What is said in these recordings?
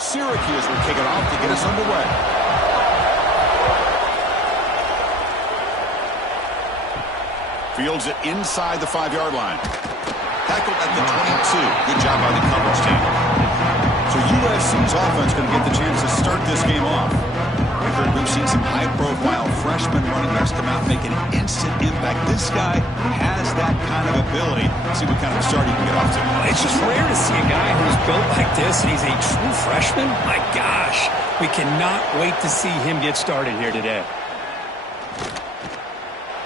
Syracuse will kick it off to get us underway. Fields it inside the 5-yard line. Tackled at the 22. Good job by the coverage team. So USC's offense going to get the chance to start this game off. We've seen some high-profile freshman running backs come out and make an instant impact. This guy has that kind of ability. Let's see what kind of start he can get off to. It's just rare to see a guy who's built like this, and he's a true freshman. My gosh, we cannot wait to see him get started here today.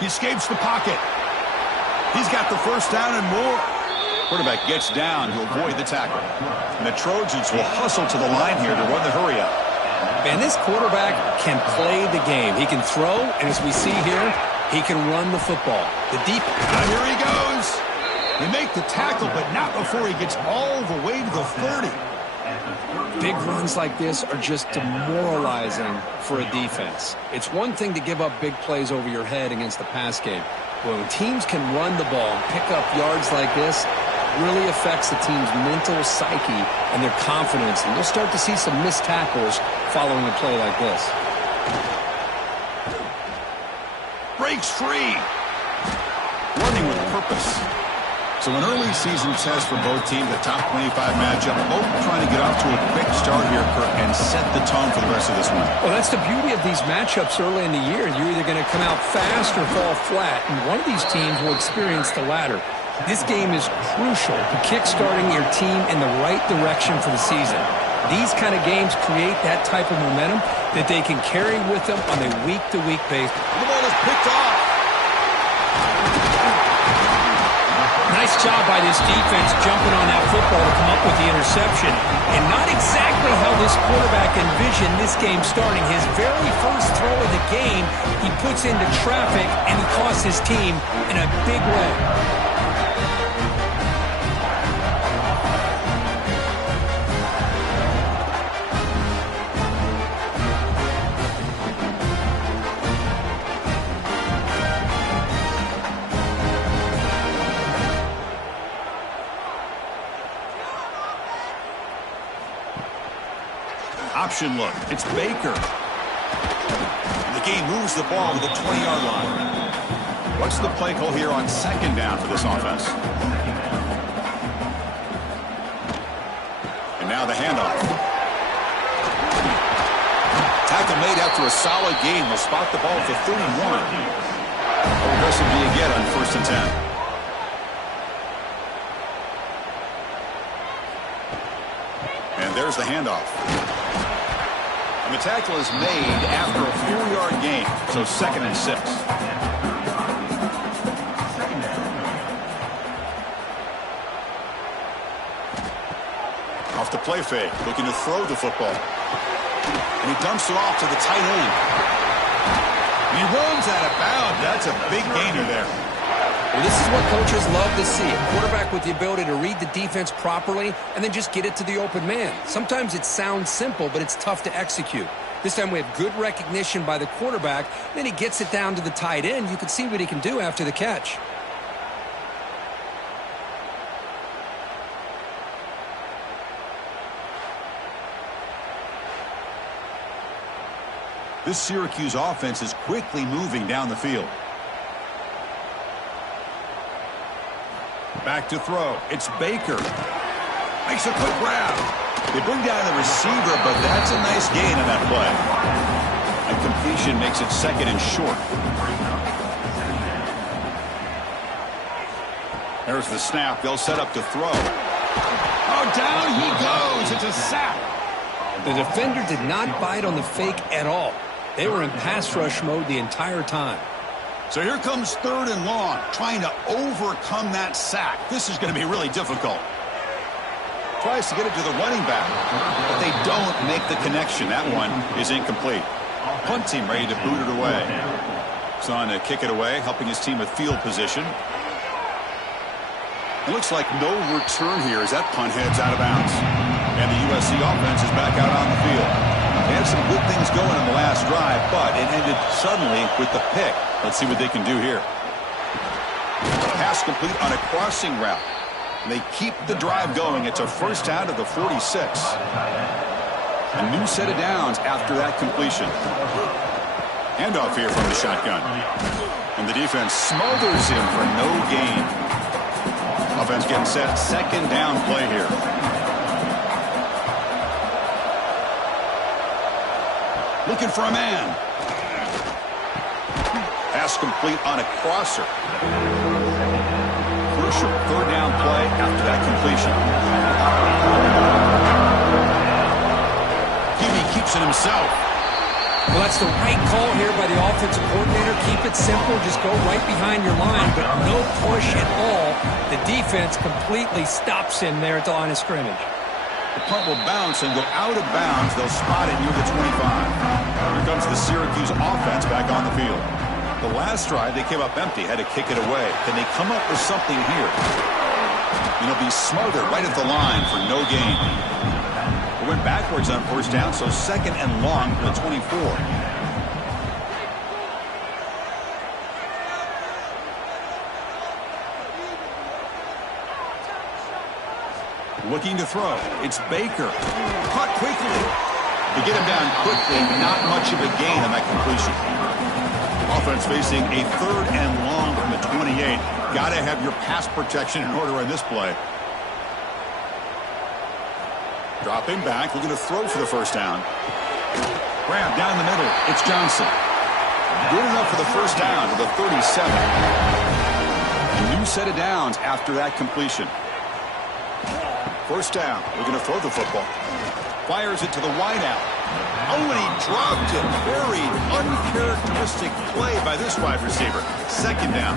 He escapes the pocket. He's got the first down and more. Quarterback gets down to avoid the tackle. And the Trojans will hustle to the line here to run the hurry up. And this quarterback can play the game. He can throw, and as we see here, he can run the football. The deep. Here he goes. They make the tackle, but not before he gets all the way to the 30. Big runs like this are just demoralizing for a defense. It's one thing to give up big plays over your head against the pass game. But when teams can run the ball and pick up yards like this, really affects the team's mental psyche and their confidence. And you'll start to see some missed tackles following a play like this. Breaks free. Running with purpose. So an early season test for both teams, the top 25 matchup. Both trying to get off to a quick start here, Kirk, and set the tone for the rest of this one. Well, that's the beauty of these matchups early in the year. You're either going to come out fast or fall flat, and one of these teams will experience the latter. This game is crucial to kick-starting your team in the right direction for the season. These kind of games create that type of momentum that they can carry with them on a week-to-week basis. The ball is picked off. Nice job by this defense jumping on that football to come up with the interception. And not exactly how this quarterback envisioned this game starting. His very first throw of the game, he puts into traffic, and he costs his team in a big way. Option look. It's Baker. The game moves the ball to the 20-yard line. What's the play call here on second down for this offense? And now the handoff. Tackle made after a solid game. Will spot the ball at the 31. How aggressive do you get on 1st and 10? And there's the handoff. And the tackle is made after a 4-yard gain, so 2nd and 6. Off the play fake, looking to throw the football. And he dumps it off to the tight end. And he runs out of bounds. That's a big gainer there. Well, this is what coaches love to see. A quarterback with the ability to read the defense properly and then just get it to the open man. Sometimes it sounds simple, but it's tough to execute. This time we have good recognition by the quarterback. Then he gets it down to the tight end. You can see what he can do after the catch. This Syracuse offense is quickly moving down the field. Back to throw. It's Baker. Makes a quick grab. They bring down the receiver, but that's a nice gain on that play. And completion makes it 2nd and short. There's the snap. They'll set up to throw. Oh, down he goes. It's a sack. The defender did not bite on the fake at all. They were in pass rush mode the entire time. So here comes 3rd and long, trying to overcome that sack. This is going to be really difficult. Tries to get it to the running back, but they don't make the connection. That one is incomplete. Punt team ready to boot it away. He's on to kick it away, helping his team with field position. It looks like no return here as that punt heads out of bounds. And the USC offense is back out on the field. They had some good things going in the last drive, but it ended suddenly with the pick. Let's see what they can do here. Pass complete on a crossing route. And they keep the drive going. It's a first down to the 46. A new set of downs after that completion. Handoff here from the shotgun. And the defense smothers him for no gain. Offense getting set. Second down play here. Looking for a man. Pass complete on a crosser. Crucial third down play after that completion. QB keeps it himself. Well, that's the right call here by the offensive coordinator. Keep it simple. Just go right behind your line, but no push at all. The defense completely stops him there at the line of scrimmage. The punt will bounce and go out of bounds. They'll spot it near the 25. Here comes the Syracuse offense back on the field. The last drive, they came up empty, had to kick it away. Can they come up with something here? And it'll be smothered right at the line for no gain. It went backwards on first down, so second and long for the 24. Looking to throw. It's Baker. Caught quickly. To get him down quickly, not much of a gain on that completion. Offense facing a third and long from the 28. Got to have your pass protection in order on this play. Dropping back, looking to throw for the first down. Grab down the middle. It's Johnson. Good enough for the first down to the 37. A new set of downs after that completion. First down. We're going to throw the football. Fires it to the wideout. Oh, and he dropped it. Very uncharacteristic play by this wide receiver. Second down.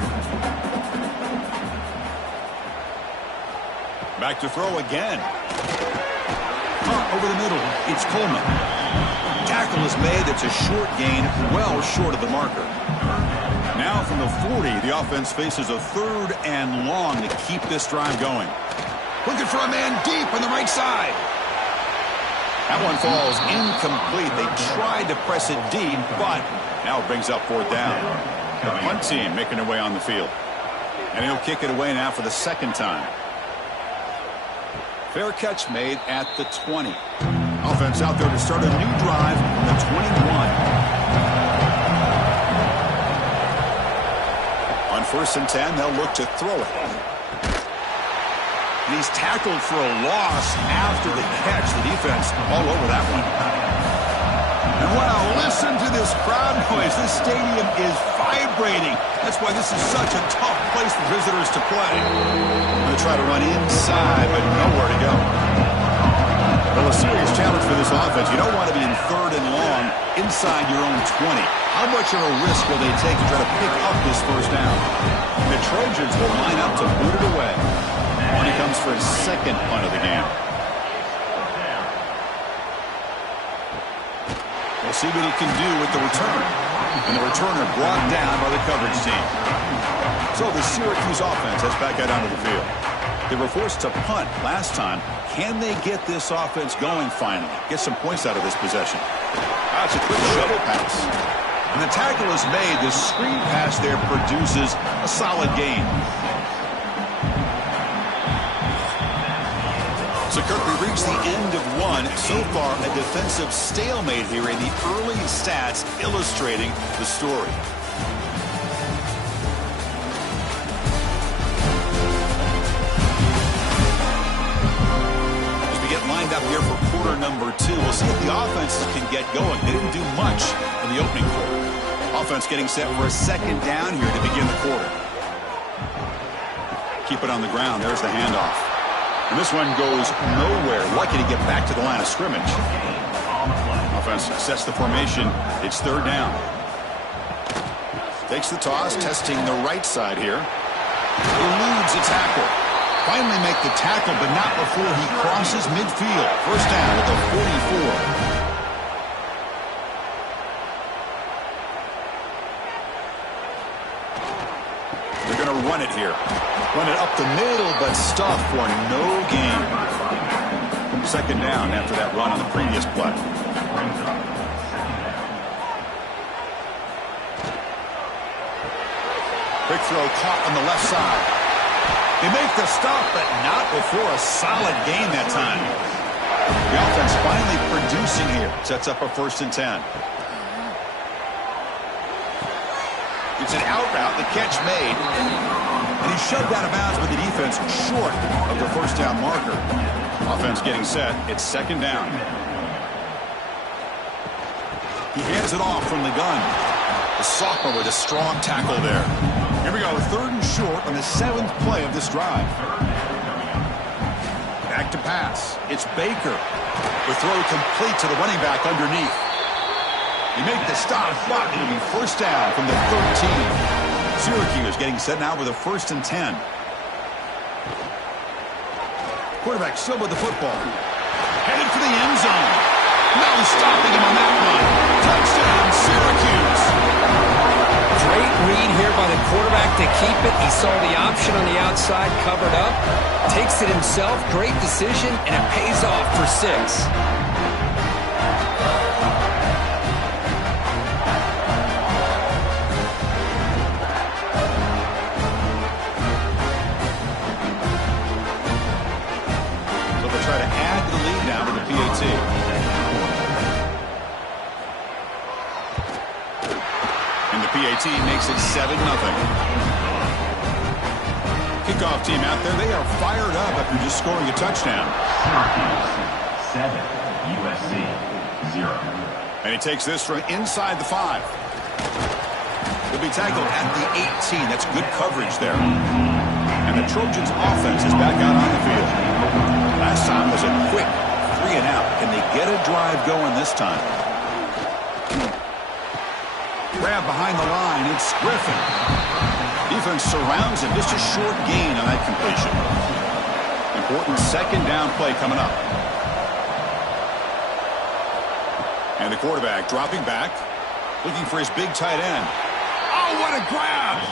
Back to throw again. Over the middle. It's Coleman. Tackle is made. It's a short gain, well short of the marker. Now from the 40, the offense faces a third and long to keep this drive going. Looking for a man deep on the right side. That one falls incomplete. They tried to press it deep, but now it brings up fourth down. The punt team making their way on the field. And he'll kick it away now for the second time. Fair catch made at the 20. Offense out there to start a new drive from the 21. On first and 10, they'll look to throw it. And he's tackled for a loss after the catch. The defense all over that one. And wow, listen to this crowd noise. This stadium is vibrating. That's why this is such a tough place for visitors to play. Going to try to run inside, but nowhere to go. Well, a serious challenge for this offense. You don't want to be in third and long inside your own 20. How much of a risk will they take to try to pick up this first down? And the Trojans will line up to boot it away. And he comes for his second punt of the game. We'll see what he can do with the return. And the returner brought down by the coverage team. So the Syracuse offense heads back out onto the field. They were forced to punt last time. Can they get this offense going finally? Get some points out of this possession. That's a quick shovel pass. And the tackle is made. The screen pass there produces a solid gain. So, Kirk, we reached the end of one. So far, a defensive stalemate here in the early stats illustrating the story. As we get lined up here for quarter number 2, we'll see if the offenses can get going. They didn't do much in the opening quarter. Offense getting set for a second down here to begin the quarter. Keep it on the ground. There's the handoff. And this one goes nowhere. Lucky to get back to the line of scrimmage. Offense sets the formation. It's third down. Takes the toss, testing the right side here. Eludes a tackle. Finally make the tackle, but not before he crosses midfield. First down at the 44. They're going to run it here. Run it up the middle, but stuff for no gain. Second down after that run on the previous play. Quick throw caught on the left side. They make the stop, but not before a solid gain that time. The offense finally producing here. Sets up a 1st and 10. It's an out route. The catch made. And he's shoved out of bounds with the defense short of the 1st down marker. Offense getting set. It's 2nd down. He hands it off from the gun. The sophomore with a strong tackle there. Here we go, 3rd and short on the 7th play of this drive. Back to pass. It's Baker. The throw complete to the running back underneath. He made the stop, but it'll be 1st down from the 13. Syracuse getting set now with a 1st and 10. Quarterback still with the football. Headed for the end zone. No stopping him on that one. Touchdown, Syracuse. Great read here by the quarterback to keep it. He saw the option on the outside covered up. Takes it himself. Great decision, and it pays off for 6. Try to add to the lead now with the PAT. And the PAT makes it 7-0. Kickoff team out there, they are fired up after just scoring a touchdown. 7, USC 0. And he takes this from inside the 5. He'll be tackled at the 18. That's good coverage there. And the Trojans' offense is back out on the field. Last time was a quick 3 and out. Can they get a drive going this time? Grab behind the line. It's Griffin. Defense surrounds him. Just a short gain on that completion. Important 2nd down play coming up. And the quarterback dropping back, looking for his big tight end. Oh, what a grab!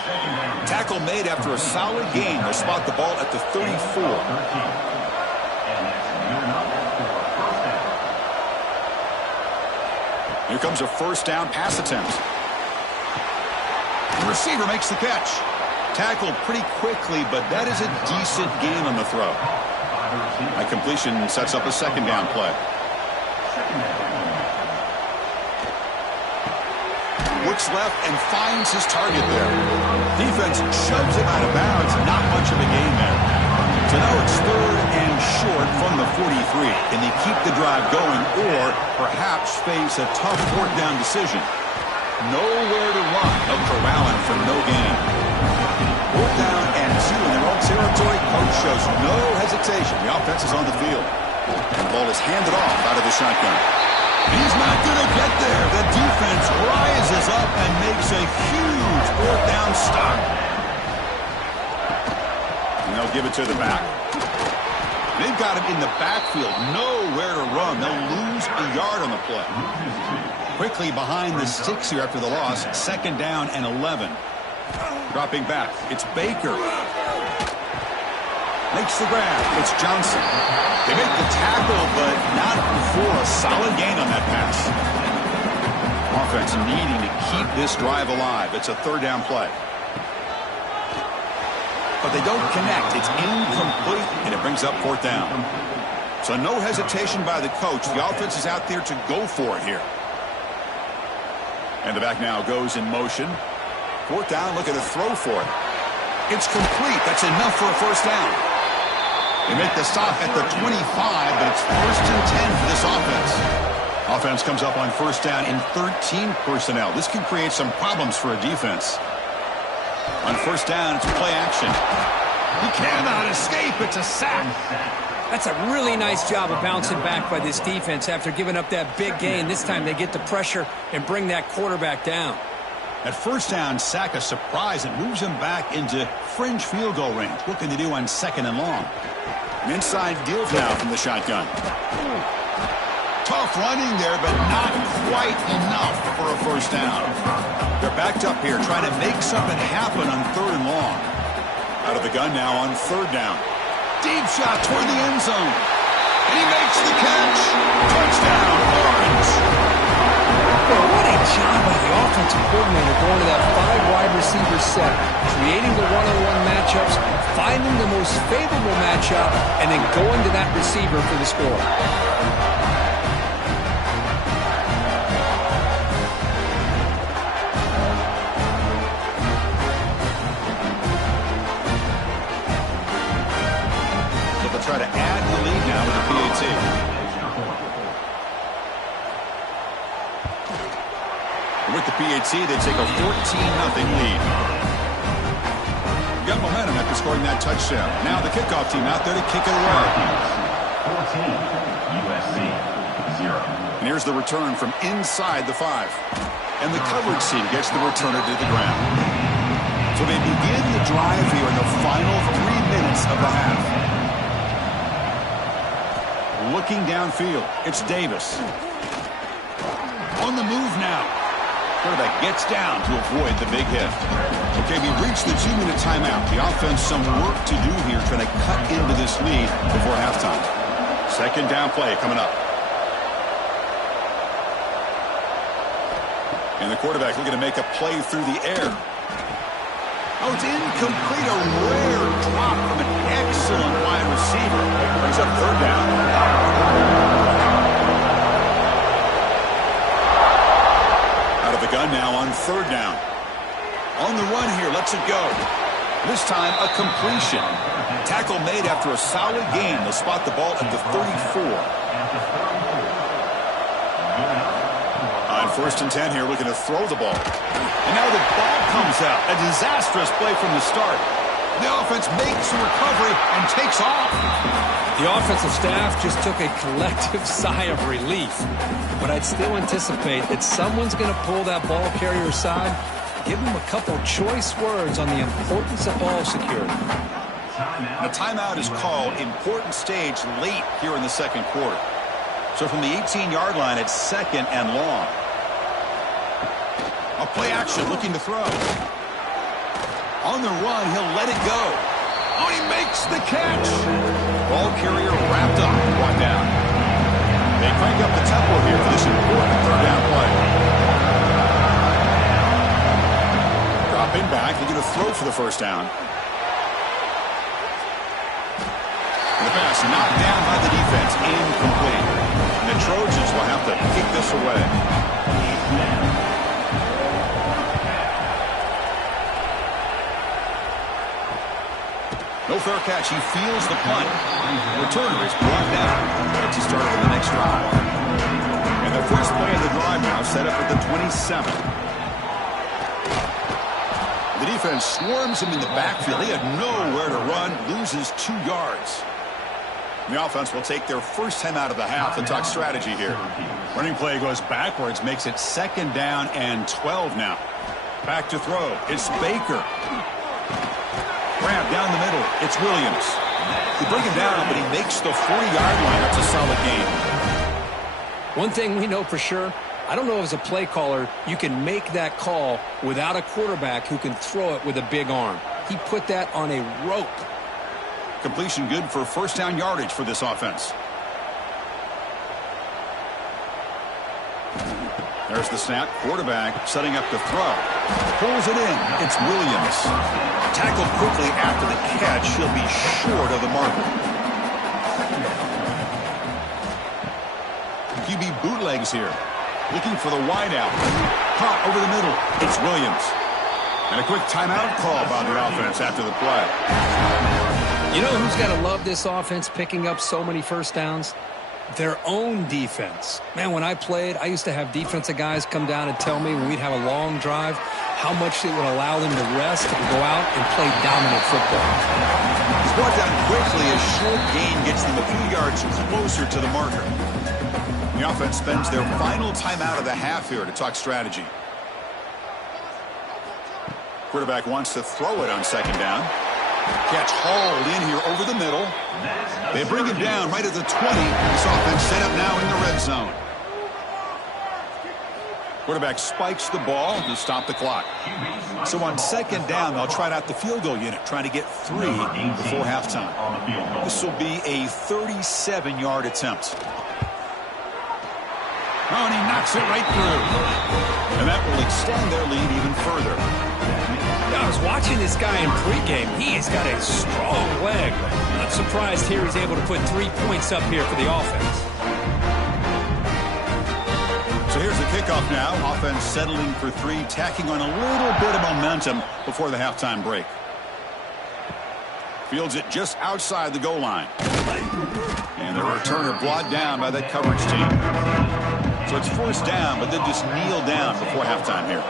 Tackle made after a solid gain. They'll spot the ball at the 34. Here comes a 1st down pass attempt. The receiver makes the catch. Tackled pretty quickly, but that is a decent gain on the throw. That completion sets up a 2nd down play. Looks left and finds his target there. Defense shoves him out of bounds. Not much of a gain there. So now it's 3rd and short from the 43. Can they keep the drive going or perhaps face a tough 4th down decision? Nowhere to run. No corralling for no gain. 4th down and 2 in their own territory. Coach shows no hesitation. The offense is on the field. And the ball is handed off out of the shotgun. He's not going to get there. The defense rises up and makes a huge 4th down stop. And they'll give it to the back. They've got him in the backfield. Nowhere to run. They'll lose a yard on the play. Quickly behind the sticks here after the loss. 2nd down and 11. Dropping back. It's Baker. Makes the grab. It's Johnson. They make the tackle, but not before a solid gain on that pass. Offense needing to keep this drive alive. It's a 3rd down play. But they don't connect. It's incomplete, and it brings up 4th down. So no hesitation by the coach. The offense is out there to go for it here. And the back now goes in motion. 4th down, looking to throw for it. It's complete. That's enough for a 1st down. They make the stop at the 25, but it's 1st and 10 for this offense. Offense comes up on 1st down in 13 personnel. This can create some problems for a defense. On 1st down, it's play action. He cannot escape. It's a sack. That's a really nice job of bouncing back by this defense after giving up that big gain. This time they get the pressure and bring that quarterback down. At 1st down, sack a surprise. It moves him back into fringe field goal range. What can they do on 2nd and long? An inside give now from the shotgun. Tough running there, but not quite enough for a 1st down. They're backed up here, trying to make something happen on 3rd and long. Out of the gun now on 3rd down. Deep shot toward the end zone. And he makes the catch. Touchdown, Orange. What a job by the offensive coordinator going to that 5-wide receiver set, creating the one-on-one matchups, finding the most favorable matchup, and then going to that receiver for the score. the PAT, they take a 14-0 lead. Got momentum after scoring that touchdown. Now the kickoff team out there to kick it away. 14, USC 0. And here's the return from inside the 5. And the coverage team gets the returner to the ground. So they begin the drive here in the final 3 minutes of the half. Looking downfield, it's Davis. On the move now. Quarterback gets down to avoid the big hit. Okay, we reached the 2-minute timeout. The offense some work to do here trying to cut into this lead before halftime. Second down play coming up. And the quarterback looking to make a play through the air. Oh, it's incomplete. A rare drop from an excellent wide receiver. Brings up third down. Out of the gun now on third down. On the run here, lets it go. This time a completion. Tackle made after a solid gain. They'll spot the ball at the 34. On 1st and 10 here, looking to throw the ball. And now the ball comes out. A disastrous play from the start. The offense makes a recovery and takes off. The offensive staff just took a collective sigh of relief. But I'd still anticipate that someone's going to pull that ball carrier aside, give him a couple choice words on the importance of ball security. The timeout is called. Important stage late here in the second quarter. So from the 18-yard line, it's second and long. A play action looking to throw. On the run, he'll let it go. Oh, he makes the catch. Ball carrier wrapped up, brought down. They crank up the tempo here for this important third down play. Dropping back, looking to throw for the first down. And the pass knocked down by the defense, incomplete. And the Trojans will have to kick this away. No fair catch. He feels the punt. Returner is brought down. Gets you started on the next drive. And the first play of the drive now set up at the 27. The defense swarms him in the backfield. He had nowhere to run. Loses 2 yards. The offense will take their first time out of the half and talk strategy here. Running play goes backwards. Makes it second down and 12 now. Back to throw. It's Baker. Grab down the middle. It's Williams. They bring him down, but he makes the 40-yard line. That's a solid gain. One thing we know for sure, I don't know as a play caller, you can make that call without a quarterback who can throw it with a big arm. He put that on a rope. Completion good for first down yardage for this offense. There's the snap. Quarterback setting up to throw. Pulls it in. It's Williams. Tackled quickly after the catch. He'll be short of the marker. QB bootlegs here. Looking for the wideout. Caught over the middle. It's Williams. And a quick timeout call by the offense after the play. You know who's got to love this offense picking up so many first downs? Their own defense. Man, when I played, I used to have defensive guys come down and tell me when we'd have a long drive how much it would allow them to rest and go out and play dominant football. He's brought down quickly. A short gain gets them a few yards closer to the marker. The offense spends their final timeout of the half here to talk strategy. Quarterback wants to throw it on second down. Catch hauled in here over the middle. They bring him down right at the 20. This offense set up now in the red zone. Quarterback spikes the ball to stop the clock. So on second down, they'll try out the field goal unit, trying to get 3 before halftime. This will be a 37-yard attempt. Oh, and he knocks it right through. And that will extend their lead even further. I was watching this guy in pregame. He has got a strong leg. I'm surprised here he's able to put 3 points up here for the offense. So here's the kickoff now. Offense settling for 3, tacking on a little bit of momentum before the halftime break. Fields it just outside the goal line. And the returner brought down by that coverage team. So it's first down, but they'll just kneel down before halftime here.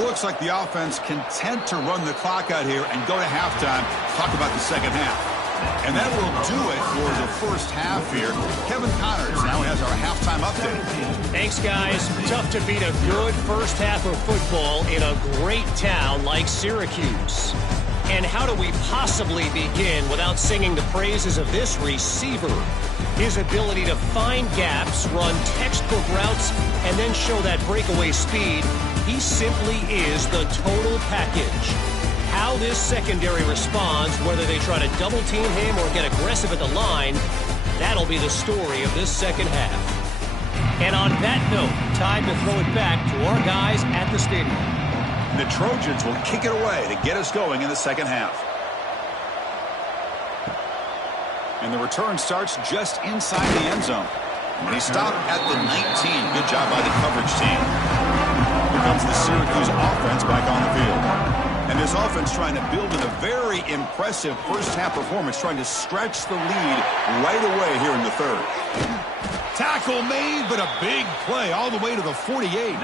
Looks like the offense content to run the clock out here and go to halftime. Talk about the second half. And that will do it for the first half here. Kevin Connors now has our halftime update. Thanks, guys. Tough to beat a good first half of football in a great town like Syracuse. And how do we possibly begin without singing the praises of this receiver? His ability to find gaps, run textbook routes, and then show that breakaway speed. He simply is the total package. How this secondary responds, whether they try to double team him or get aggressive at the line, that'll be the story of this second half. And on that note, time to throw it back to our guys at the stadium. The Trojans will kick it away to get us going in the second half. And the return starts just inside the end zone. They stop at the 19. Good job by the coverage team. Here comes the Syracuse offense back on the field. And this offense trying to build in a very impressive first-half performance, trying to stretch the lead right away here in the third. Tackle made, but a big play all the way to the 48.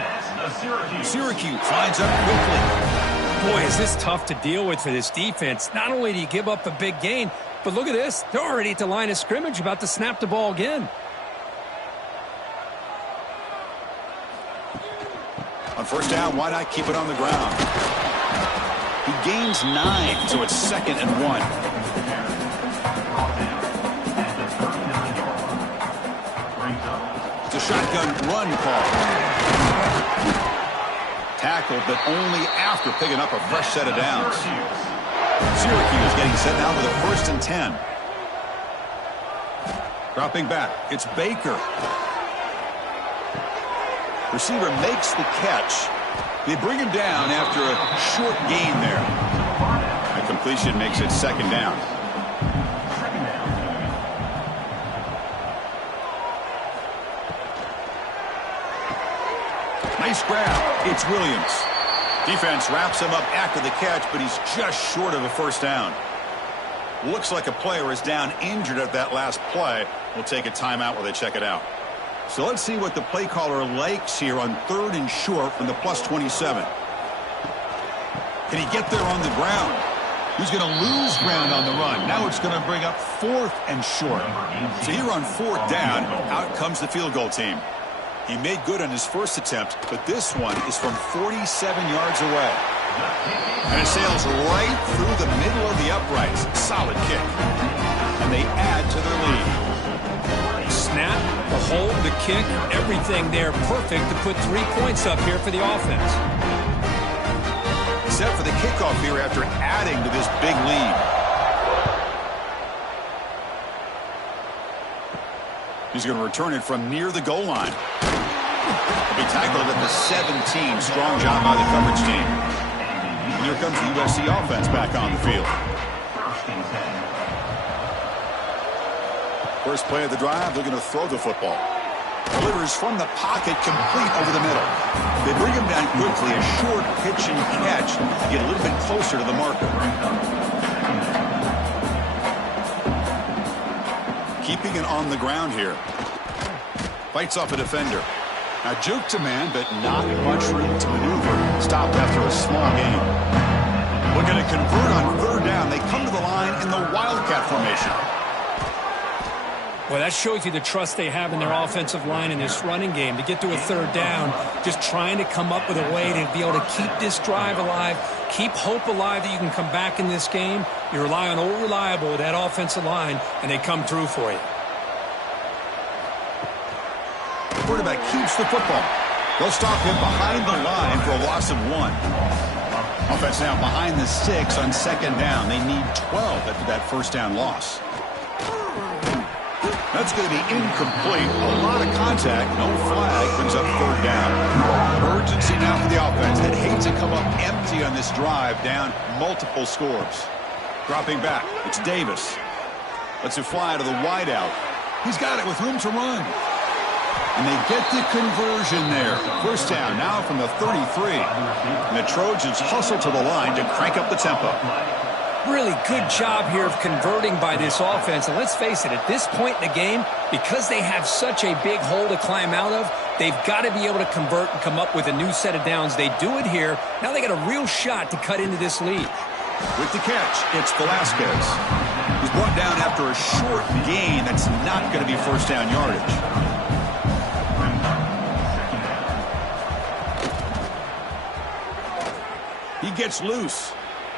Syracuse finds up quickly. Boy, is this tough to deal with for this defense. Not only do you give up a big gain, but look at this. They're already at the line of scrimmage, about to snap the ball again. On first down, why not keep it on the ground? He gains 9, so it's 2nd and 1. It's a shotgun run call. Tackled, but only after picking up a fresh set of downs. Syracuse getting set now with a 1st and 10. Dropping back, it's Baker. Receiver makes the catch. They bring him down after a short gain there. A completion makes it 2nd down. Nice grab. It's Williams. Defense wraps him up after the catch, but he's just short of a 1st down. Looks like a player is down injured at that last play. We'll take a timeout while they check it out. So let's see what the play caller likes here on 3rd and short from the +27. Can he get there on the ground? He's going to lose ground on the run. Now it's going to bring up 4th and short. So here on 4th down, out comes the field goal team. He made good on his first attempt, but this one is from 47 yards away. And it sails right through the middle of the uprights. Solid kick. And they add to their lead. Snap, the hold, the kick, everything there perfect to put 3 points up here for the offense. Set for the kickoff here after adding to this big lead. He's going to return it from near the goal line. He'll be tackled at the 17. Strong job by the coverage team. And here comes the USC offense back on the field. First play of the drive, they're going to throw the football. Delivers from the pocket, complete over the middle. They bring him down quickly, a short pitch and catch to get a little bit closer to the marker. Keeping it on the ground here. Fights off a defender. Now juke to man, but not much room to maneuver. Stopped after a small gain. We're going to convert on 3rd down. They come to the line in the Wildcat formation. Well, that shows you the trust they have in their offensive line in this running game. To get to a 3rd down, just trying to come up with a way to be able to keep this drive alive, keep hope alive that you can come back in this game. You rely on Old Reliable with that offensive line, and they come through for you. Quarterback keeps the football. They'll stop him behind the line for a loss of 1. Offense now behind the 6 on 2nd down. They need 12 after that 1st down loss. That's going to be incomplete. A lot of contact. No flag. Brings up 3rd down. Urgency now for the offense. They'd hate to come up empty on this drive, down multiple scores. Dropping back. It's Davis. Lets it fly to the wideout. He's got it with room to run. And they get the conversion there. 1st down now from the 33. And the Trojans hustle to the line to crank up the tempo. Really good job here of converting by this offense. And let's face it, at this point in the game, because they have such a big hole to climb out of, they've got to be able to convert and come up with a new set of downs. They do it here. Now they got a real shot to cut into this lead. With the catch, it's Velasquez. He's brought down after a short gain that's not going to be first down yardage. He gets loose.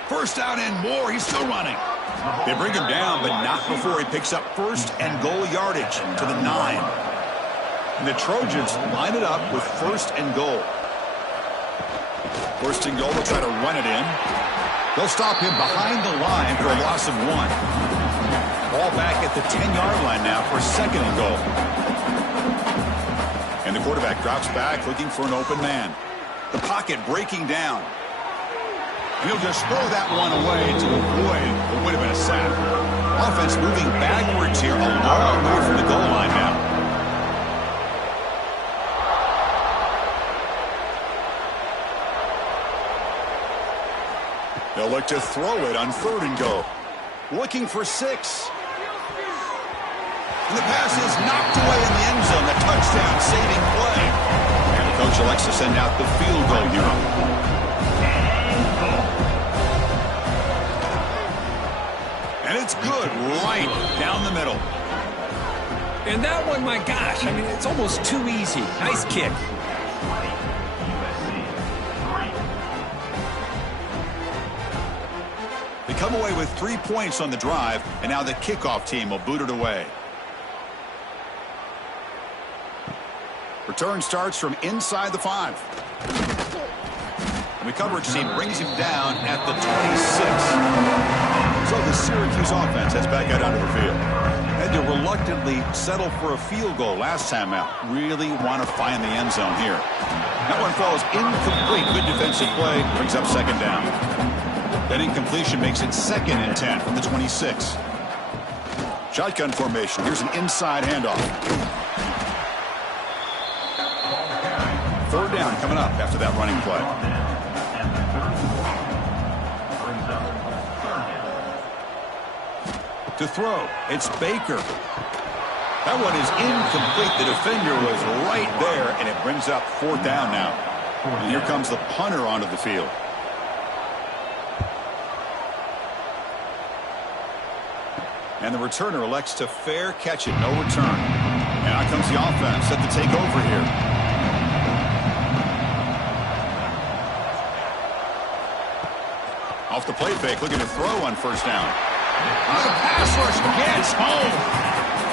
First down and more. He's still running. They bring him down, but not before he picks up first and goal yardage to the 9. And the Trojans line it up with first and goal. First and goal, they'll try to run it in. They'll stop him behind the line for a loss of 1. Ball back at the 10-yard line now for second and goal. And the quarterback drops back looking for an open man. The pocket breaking down. And he'll just throw that one away to avoid what would have been a sack. Offense moving backwards here, a long way from the goal line now. They'll look to throw it on third and goal. Looking for 6. And the pass is knocked away in the end zone. The touchdown saving play. And the coach elects to send out the field goal hero. And it's good right down the middle. And that one, my gosh, I mean, it's almost too easy. Nice kick. They come away with 3 points on the drive, and now the kickoff team will boot it away. Return starts from inside the 5. And the coverage team brings him down at the 26. So the Syracuse offense heads back out onto the field. Had to reluctantly settle for a field goal last time out. Really want to find the end zone here. That one falls incomplete. Good defensive play. Brings up second down. That incompletion makes it second and 10 from the 26. Shotgun formation. Here's an inside handoff. Third down coming up after that running play. To throw, it's Baker. That one is incomplete. The defender was right there, and it brings up fourth down now. And here comes the punter onto the field. And the returner elects to fair catch it, no return. And out comes the offense set to take over here. Off the play fake, looking to throw on first down. The pass rush gets home.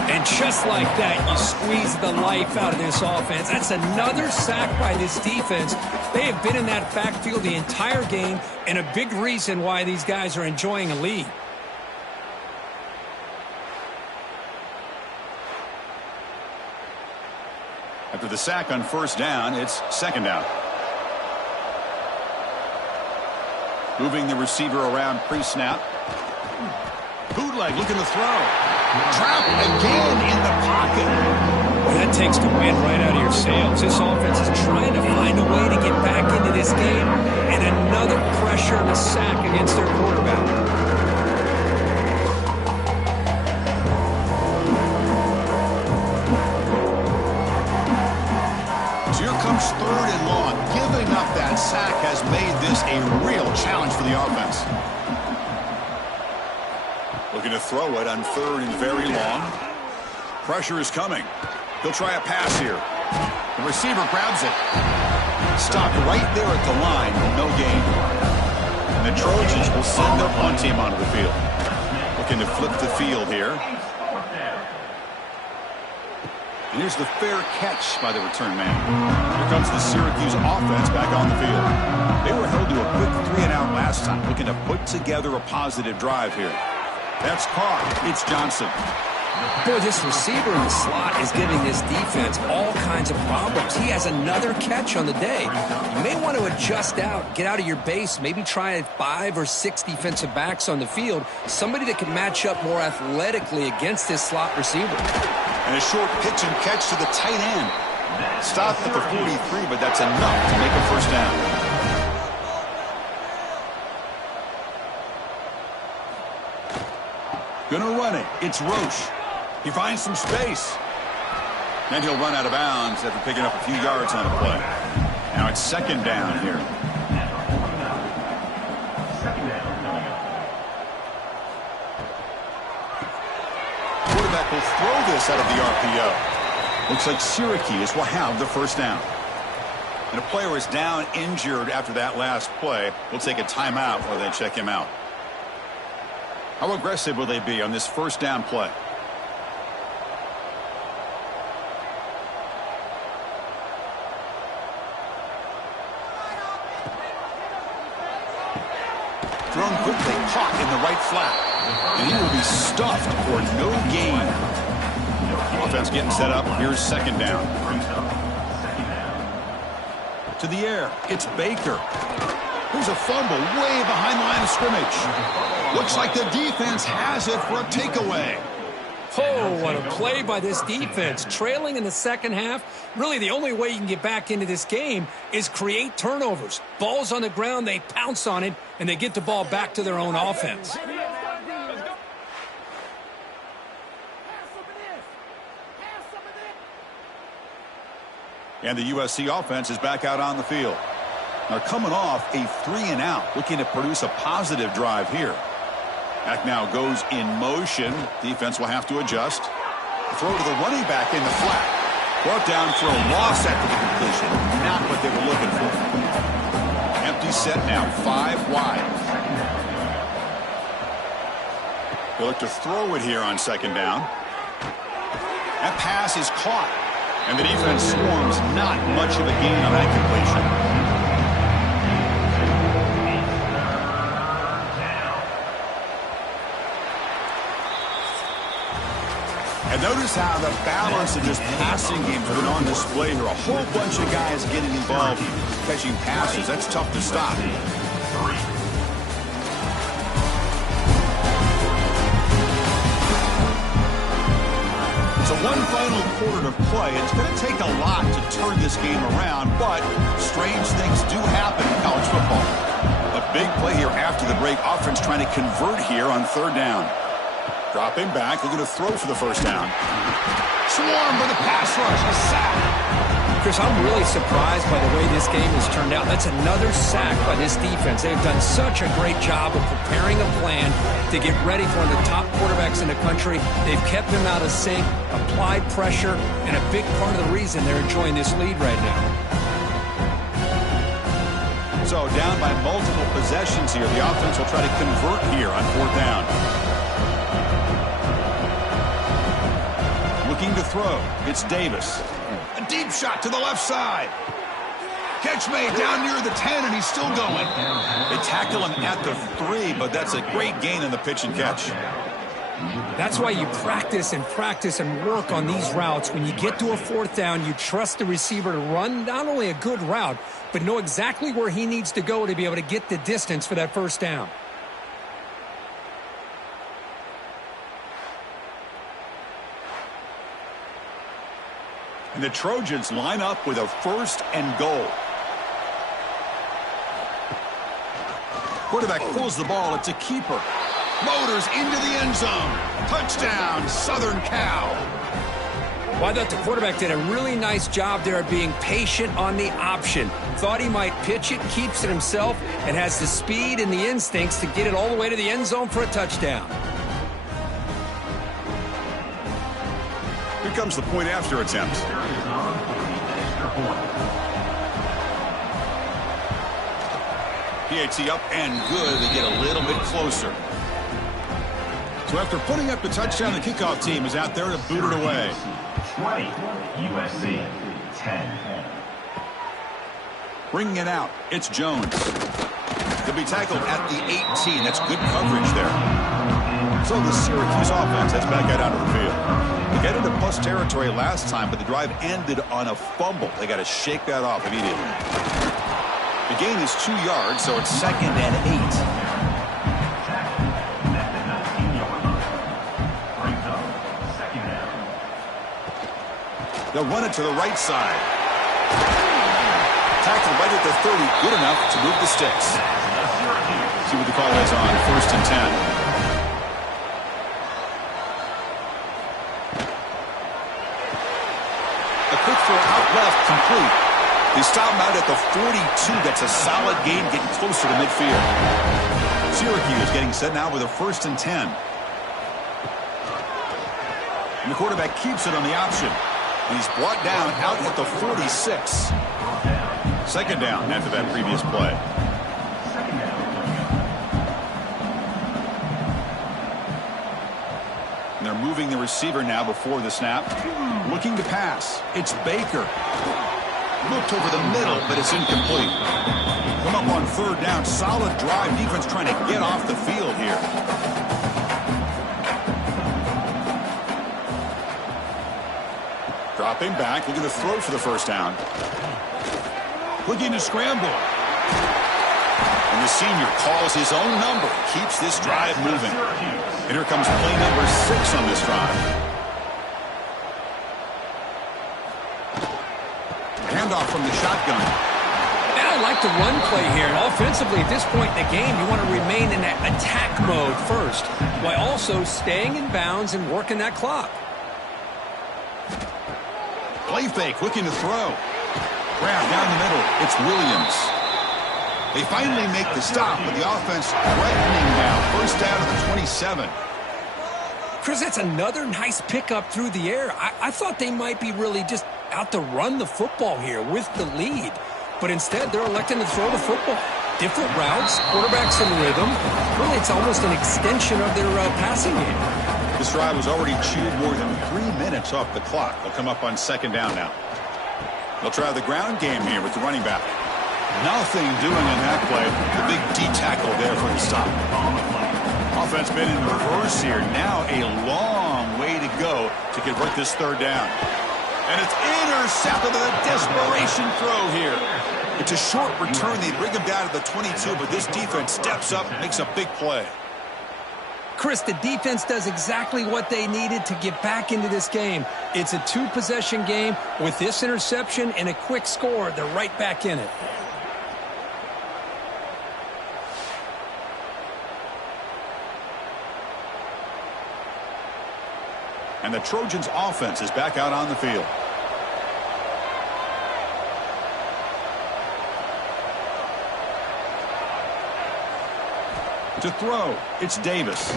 And just like that, you squeeze the life out of this offense. That's another sack by this defense. They have been in that backfield the entire game, and a big reason why these guys are enjoying a lead. After the sack on first down, it's second down. Moving the receiver around pre-snap. Bootleg looking to throw. Trapped again in the pocket. Well, that takes the wind right out of your sails. This offense is trying to find a way to get back into this game, and another pressure and a sack against their quarterback. So here comes third and long. Giving up that sack has made this a real challenge for the offense. Looking to throw it on third and very long. Pressure is coming. He'll try a pass here. The receiver grabs it. Stopped right there at the line. No gain. And the Trojans will send their punt team onto the field. Looking to flip the field here. And here's the fair catch by the return man. Here comes the Syracuse offense back on the field. They were held to a quick 3-and-out last time. Looking to put together a positive drive here. That's caught. It's Johnson. Boy, this receiver in the slot is giving this defense all kinds of problems. He has another catch on the day. You may want to adjust out, get out of your base, maybe try 5 or 6 defensive backs on the field, somebody that can match up more athletically against this slot receiver. And a short pitch and catch to the tight end. Stopped at the 43, but that's enough to make a first down. Gonna run it. It's Roche. He finds some space. Then he'll run out of bounds after picking up a few yards on the play. Now it's second down here. Quarterback will throw this out of the RPO. Looks like Syracuse will have the first down. And a player is down injured after that last play. We'll take a timeout while they check him out. How aggressive will they be on this first down play? Thrown quickly, caught in the right flat. And he will be stuffed for no gain. Offense getting set up. Here's second down. To the air. It's Baker. There's a fumble way behind the line of scrimmage. Looks like the defense has it for a takeaway. Oh, what a play by this defense. Trailing in the second half, really the only way you can get back into this game is create turnovers. Ball's on the ground, they pounce on it, and they get the ball back to their own offense. And the USC offense is back out on the field. Now coming off a 3-and-out, looking to produce a positive drive here. Back now goes in motion. Defense will have to adjust. Throw to the running back in the flat. Brought down for a loss after the completion. Not what they were looking for. Empty set now, 5 wide. They look to throw it here on second down. That pass is caught. And the defense swarms, not much of a gain on that completion. And notice how the balance of this passing game has been on display here. A whole bunch of guys getting involved, catching passes. That's tough to stop. So one final quarter to play. It's going to take a lot to turn this game around, but strange things do happen in college football. A big play here after the break. Offense trying to convert here on third down. Dropping back, looking to throw for the first down. Swarm by the pass rush, a sack. Chris, I'm really surprised by the way this game has turned out. That's another sack by this defense. They've done such a great job of preparing a plan to get ready for one of the top quarterbacks in the country. They've kept him out of sync, applied pressure, and a big part of the reason they're enjoying this lead right now. So down by multiple possessions here. The offense will try to convert here on fourth down. Looking to throw. It's Davis. A deep shot to the left side. Catch made down near the 10, and he's still going. They tackle him at the 3, but that's a great gain in the pitch and catch. That's why you practice and work on these routes. When you get to a fourth down, you trust the receiver to run not only a good route, but know exactly where he needs to go to be able to get the distance for that first down. And the Trojans line up with a first and goal. Quarterback pulls the ball. It's a keeper. Motors into the end zone. Touchdown, Southern Cal. Well, I thought the quarterback did a really nice job there of being patient on the option. Thought he might pitch it, keeps it himself, and has the speed and the instincts to get it all the way to the end zone for a touchdown. Here comes the point after attempt. PAT up and good. They get a little bit closer. So after putting up the touchdown, the kickoff team is out there to boot it away. 20, USC, 10. Bringing it out, it's Jones. He'll be tackled at the 18. That's good coverage there. So the Syracuse offense heads back out onto the field. They got into plus territory last time, but the drive ended on a fumble. They got to shake that off immediately. The gain is 2 yards, so it's second and 8. They'll run it to the right side. Tackled right at the 30, good enough to move the sticks. See what the call is on first and 10. throw out left, complete. They stop him out at the 42. That's a solid gain, getting closer to midfield. Syracuse getting set now with a 1st and 10. And the quarterback keeps it on the option. And he's brought down out at the 46. 2nd down after that previous play. And they're moving the receiver now before the snap. Looking to pass. It's Baker. Looked over the middle, but it's incomplete. Come up on 3rd down. Solid drive. Defense trying to get off the field here. Dropping back, looking to throw for the 1st down. Looking to scramble. And the senior calls his own number. Keeps this drive moving. And here comes play number 6 on this drive. Handoff from the shotgun. And I like the run play here. And offensively, at this point in the game, you want to remain in that attack mode first, while also staying in bounds and working that clock. Play fake, looking to throw. Grab down the middle. It's Williams. They finally make the stop, but the offense threatening now. 1st down to the 27. Chris, that's another nice pickup through the air. I thought they might be really just out to run the football here with the lead. But instead, they're electing to throw the football. Different routes, quarterbacks in rhythm. Really, it's almost an extension of their passing game. This drive was already chewed more than 3 minutes off the clock. They'll come up on 2nd down now. They'll try the ground game here with the running back. Nothing doing in that play. The big D tackle there for the stop. Offense been in reverse here. Now a long way to go to convert this 3rd down. And it's intercepted with a desperation throw here. It's a short return. They bring him down to the 22, but this defense steps up and makes a big play. Chris, the defense does exactly what they needed to get back into this game. It's a 2-possession game. With this interception and a quick score, they're right back in it. And the Trojans' offense is back out on the field. To throw, it's Davis.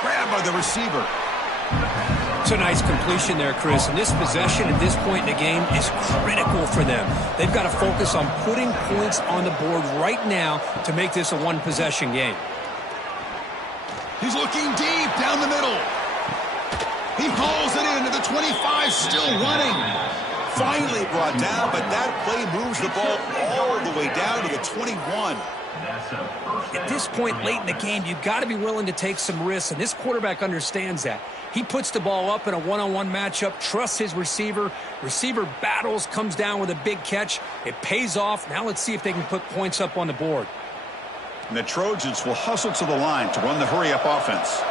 Grabbed by the receiver. It's a nice completion there, Chris. And this possession at this point in the game is critical for them. They've got to focus on putting points on the board right now to make this a 1-possession game. He's looking deep down the middle. He hauls it into the 25, still running. Finally brought down, but that play moves the ball all the way down to the 21. At this point late in the game, you've got to be willing to take some risks, and this quarterback understands that. He puts the ball up in a one-on-one matchup, trusts his receiver. Receiver battles, comes down with a big catch. It pays off. Now let's see if they can put points up on the board. And the Trojans will hustle to the line to run the hurry-up offense.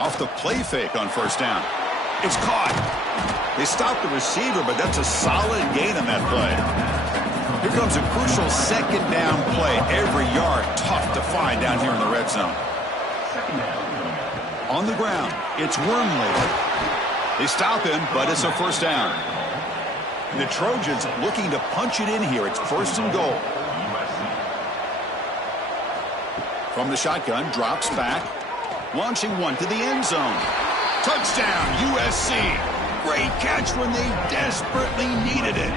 Off the play fake on 1st down. It's caught. They stopped the receiver, but that's a solid gain on that play. Here comes a crucial 2nd down play. Every yard tough to find down here in the red zone. On the ground, it's Wormley. They stop him, but it's a 1st down. The Trojans looking to punch it in here. It's 1st and goal. From the shotgun, drops back. Launching one to the end zone. Touchdown, USC. Great catch when they desperately needed it.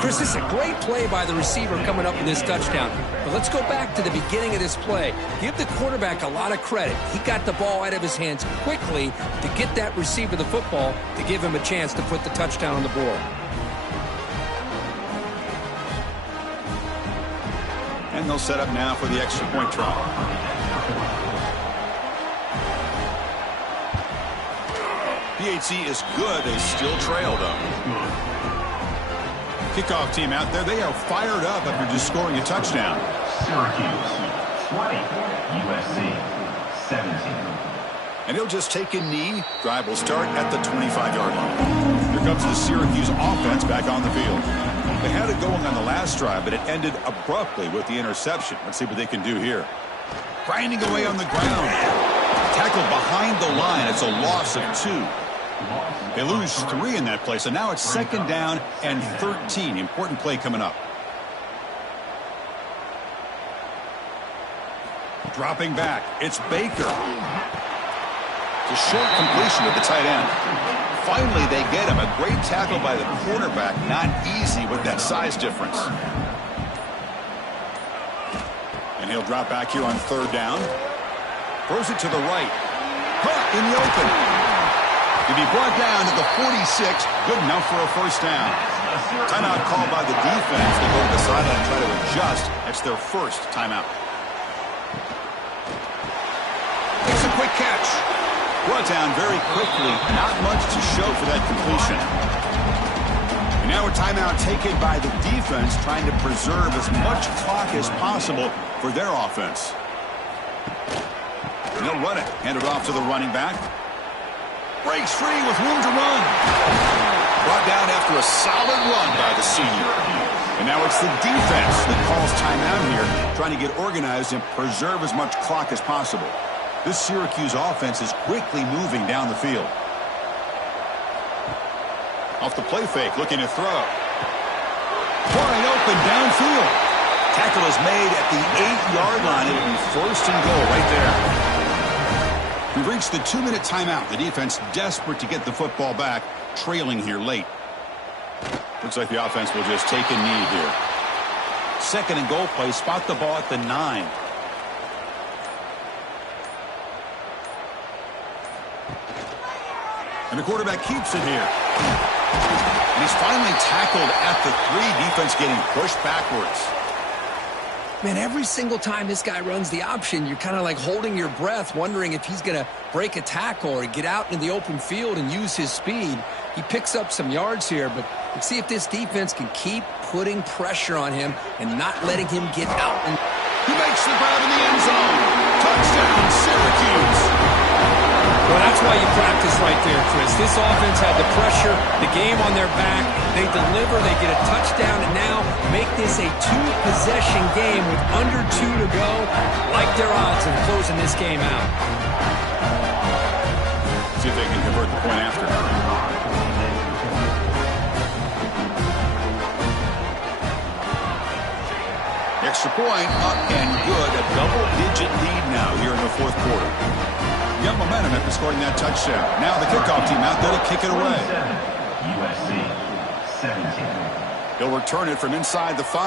Chris, this is a great play by the receiver coming up with this touchdown. But let's go back to the beginning of this play. Give the quarterback a lot of credit. He got the ball out of his hands quickly to get that receiver the football to give him a chance to put the touchdown on the board. And they'll set up now for the extra point try. PHC is good. They still trail, though. Kickoff team out there. They are fired up after just scoring a touchdown. Syracuse 20, USC 17. And he'll just take a knee. Drive will start at the 25-yard line. Here comes the Syracuse offense back on the field. They had it going on the last drive, but it ended abruptly with the interception. Let's see what they can do here. Grinding away on the ground. Tackled behind the line. It's a loss of 2. They lose 3 in that play, so now it's 2nd down and 13. Important play coming up. Dropping back, it's Baker. It's a short completion to the tight end. Finally, they get him. A great tackle by the quarterback. Not easy with that size difference. And he'll drop back here on 3rd down. Throws it to the right. Caught in the open. To be brought down to the 46. Good enough for a 1st down. Timeout called by the defense. They go to the sideline and try to adjust. That's their 1st timeout. It's a quick catch. Brought down very quickly. Not much to show for that completion. And now a timeout taken by the defense, trying to preserve as much clock as possible for their offense. And they'll run it. Hand it off to the running back. Breaks free with room to run. Brought down after a solid run by the senior. And now it's the defense that calls timeout here, trying to get organized and preserve as much clock as possible. This Syracuse offense is quickly moving down the field. Off the play fake, looking to throw. Wide open downfield. Tackle is made at the 8-yard line. It'll be 1st and goal right there. We've reached the 2-minute timeout. The defense desperate to get the football back, trailing here late. Looks like the offense will just take a knee here. 2nd and goal play. Spot the ball at the 9. And the quarterback keeps it here. And he's finally tackled at the 3. Defense getting pushed backwards. Man, every single time this guy runs the option, you're kind of like holding your breath, wondering if he's going to break a tackle or get out in the open field and use his speed. He picks up some yards here, but let's see if this defense can keep putting pressure on him and not letting him get out. And he makes the grab in the end zone. Touchdown, Syracuse. Well, that's why you practice right there, Chris. This offense had the pressure, the game on their back. They deliver, they get a touchdown, and now make this a 2-possession game with under 2 to go. Like their odds of closing this game out. See if they can convert the point after. Extra point up and good. A double-digit lead now here in the 4th quarter. Got momentum after scoring that touchdown. Now the kickoff team out there to kick it away. USC 17. He'll return it from inside the 5.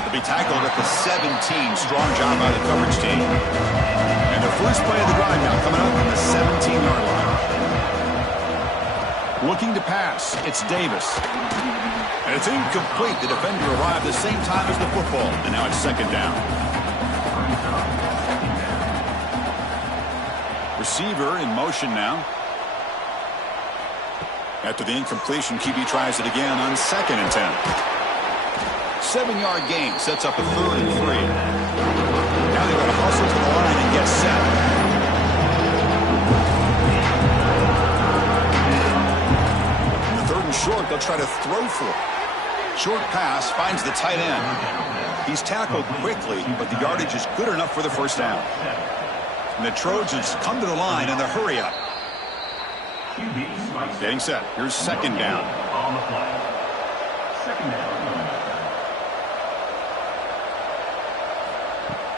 He'll be tackled at the 17. Strong job by the coverage team. And the first play of the drive now coming up on the 17-yard line. Looking to pass. It's Davis. And it's incomplete. The defender arrived the same time as the football. And now it's 2nd down. Receiver in motion now. After the incompletion, QB tries it again on 2nd and 10. 7-yard gain sets up a 3rd and 3. Now they're going to hustle to the line and get set. In the 3rd and short, they'll try to throw for it. Short pass finds the tight end. He's tackled quickly, but the yardage is good enough for the 1st down. And the Trojans come to the line in the hurry up. Getting set. Here's 2nd down. On the play. 2nd down.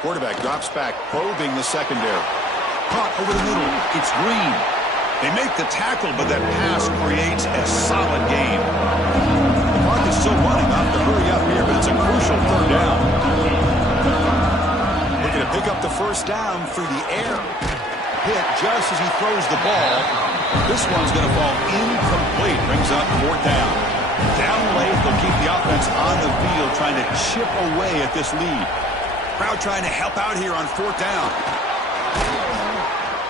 Quarterback drops back, probing the secondary. Caught over the middle. It's Green. They make the tackle, but that pass creates a solid game. The clock is still running. Off the hurry up here, but it's a crucial 3rd down. Looking to pick up the 1st down through the air. Hit just as he throws the ball. This one's going to fall incomplete. Brings up 4th down. Down late, they'll keep the offense on the field, trying to chip away at this lead. Crowd trying to help out here on 4th down.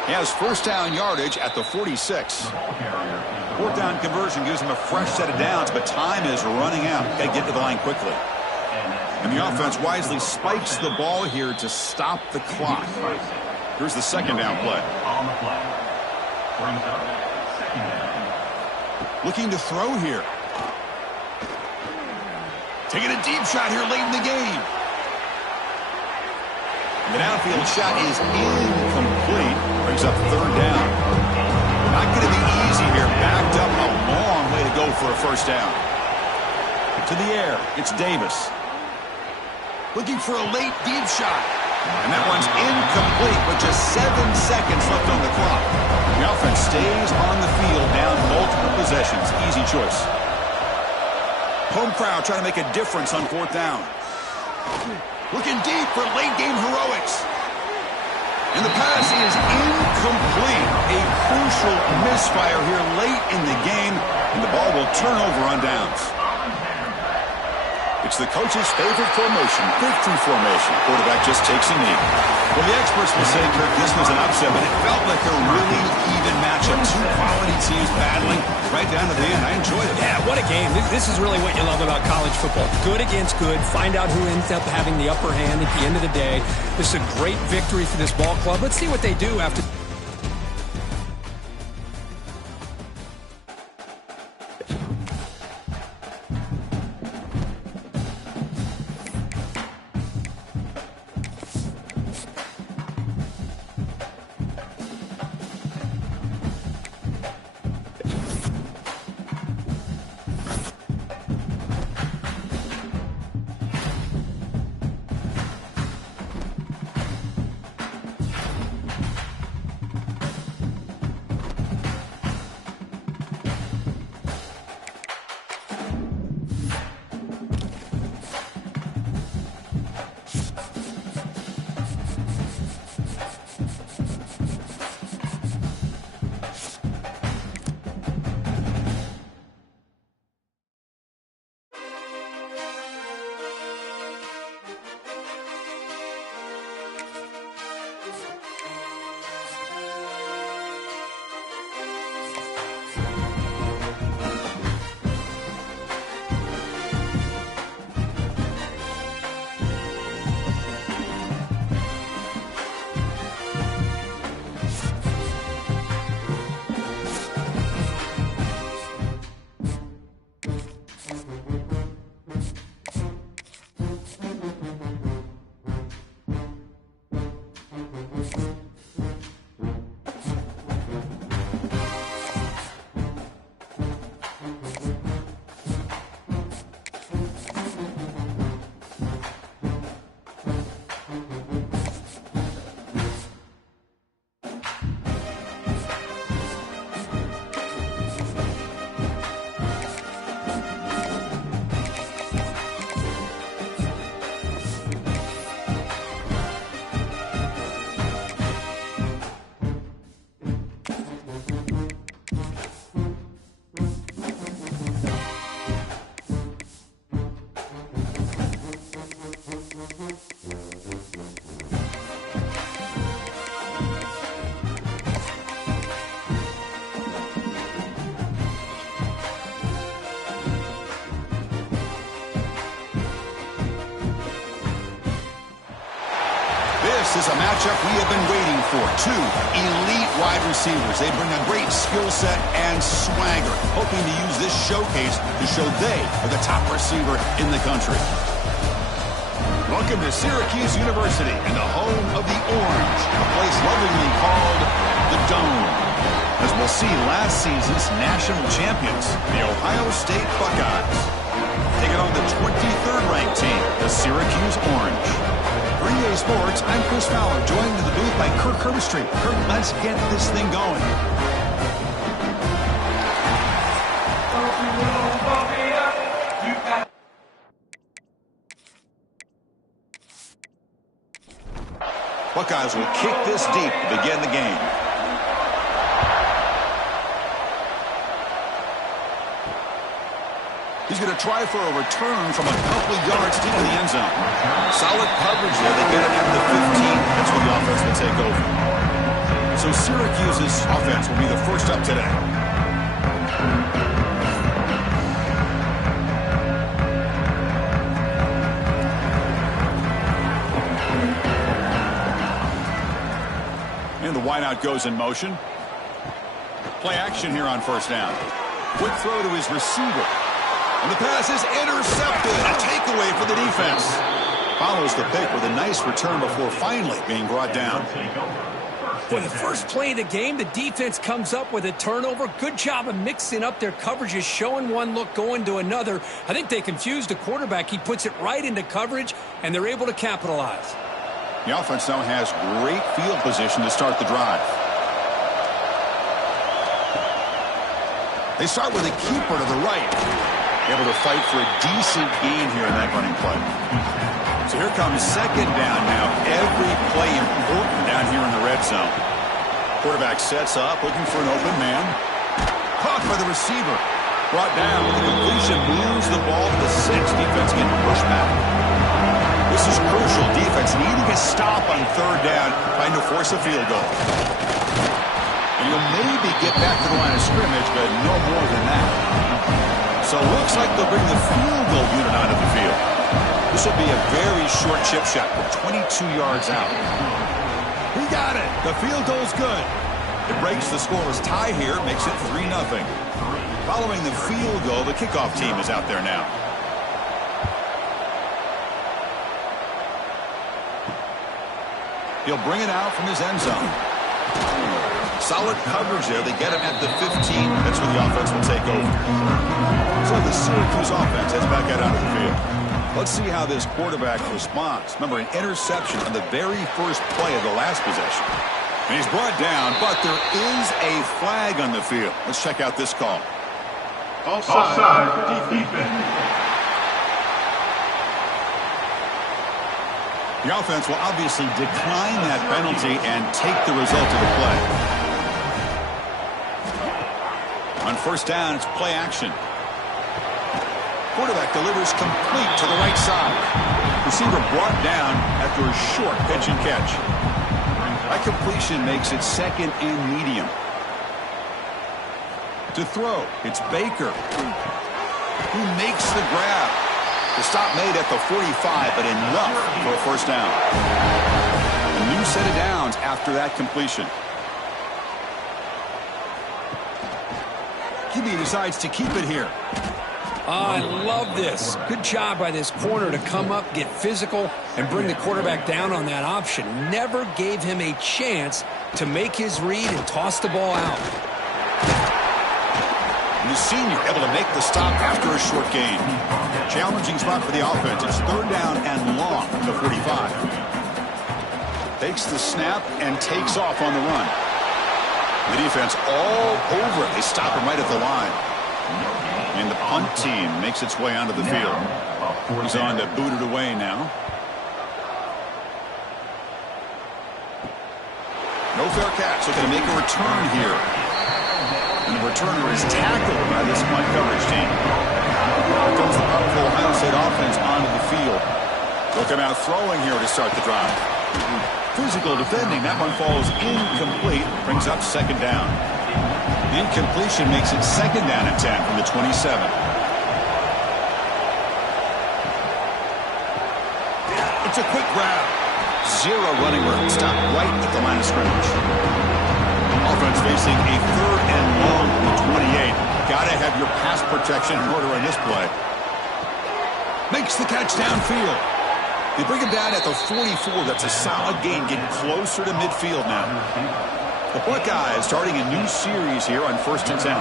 He has 1st down yardage at the 46. 4th down conversion gives him a fresh set of downs, but time is running out. Got to get to the line quickly. And the offense wisely spikes the ball here to stop the clock. Here's the 2nd down play. On the play. Brings up 2nd down. Looking to throw here. Taking a deep shot here late in the game. The downfield shot is incomplete. Brings up third down. Not going to be easy here. Backed up a long way to go for a first down. To the air, it's Davis. Looking for a late deep shot. And that one's incomplete with just 7 seconds left on the clock. The offense stays on the field, down multiple possessions. Easy choice. Home crowd trying to make a difference on fourth down. Looking deep for late game heroics. And the pass is incomplete. A crucial misfire here late in the game. And the ball will turn over on downs. It's the coach's favorite formation, victory formation. Quarterback just takes a knee. Well, the experts will say, Kirk, this was an upset, but it felt like a really even matchup. Two quality teams battling right down to the end. I enjoyed it. Yeah, what a game. This is really what you love about college football. Good against good. Find out who ends up having the upper hand at the end of the day. This is a great victory for this ball club. Let's see what they do after. This is a matchup we have been waiting for. Two elite wide receivers. They bring a great skill set and swagger, hoping to use this showcase to show they are the top receiver in the country. Welcome to Syracuse University and the home of the Orange, a place lovingly called the Dome. As we'll see, last season's national champions, the Ohio State Buckeyes, taking on the 23rd ranked team, the Syracuse Orange. For EA Sports, I'm Chris Fowler, joined in the booth by Kirk Herbstreit. Kirk, let's get this thing going. Buckeyes will kick this deep to begin the game. He's going to try for a return from a couple of yards deep in the end zone. Solid coverage there. They get it at the 15. That's where the offense will take over. So Syracuse's offense will be the first up today. And the wideout goes in motion. Play action here on first down. Quick throw to his receiver. And the pass is intercepted. A takeaway for the defense. Follows the pick with a nice return before finally being brought down. For the first play of the game, the defense comes up with a turnover. Good job of mixing up their coverages, showing one look, going to another. I think they confused the quarterback. He puts it right into coverage, and they're able to capitalize. The offense now has great field position to start the drive. They start with a keeper to the right. Able to fight for a decent gain here in that running play. So here comes second down now. Every play important down here in the red zone. Quarterback sets up, looking for an open man. Caught by the receiver. Brought down with the completion, moves the ball to the 6. Defense getting pushed back. This is crucial. Defense needing a stop on third down, trying to force a field goal. And you'll maybe get back to the line of scrimmage, but no more than that. So it looks like they'll bring the field goal unit onto the field. This will be a very short chip shot, 22 yards out. He got it. The field goal's good. It breaks the scoreless tie here, makes it 3-0. Following the field goal, the kickoff team is out there now. He'll bring it out from his end zone. Solid coverage there. They get him at the 15. That's where the offense will take over. So the Syracuse offense heads back out onto the field. Let's see how this quarterback responds. Remember, an interception on the very first play of the last possession. And he's brought down, but there is a flag on the field. Let's check out this call. Offside defense. The offense will obviously decline that penalty and take the result of the play. On first down, it's play action. Quarterback delivers complete to the right side. Receiver brought down after a short pitch and catch. That completion makes it second and medium. To throw, it's Baker, who makes the grab. The stop made at the 45, but enough for a first down. A new set of downs after that completion. QB decides to keep it here. I love this. Good job by this corner to come up, get physical, and bring the quarterback down on that option. Never gave him a chance to make his read and toss the ball out. And the senior able to make the stop after a short gain. Challenging spot for the offense. It's third down and long from the 45. Takes the snap and takes off on the run. The defense all over it. They stop him right at the line. And the punt team makes its way onto the field. He's on to boot it away now. No fair catch. Looking to make a return here. And the returner is tackled by this punt coverage team. Here comes the powerful Ohio State offense onto the field. They'll come out throwing here to start the drive. Physical defending. That one falls incomplete. Brings up second down. The incompletion makes it second down and 10 from the 27. It's a quick grab. Zero running room. Stop right at the line of scrimmage. Offense facing a third and long from the 28. Got to have your pass protection in order on this play. Makes the catch downfield. They bring him down at the 44. That's a solid gain, getting closer to midfield now. The Buckeyes starting a new series here on first and 10.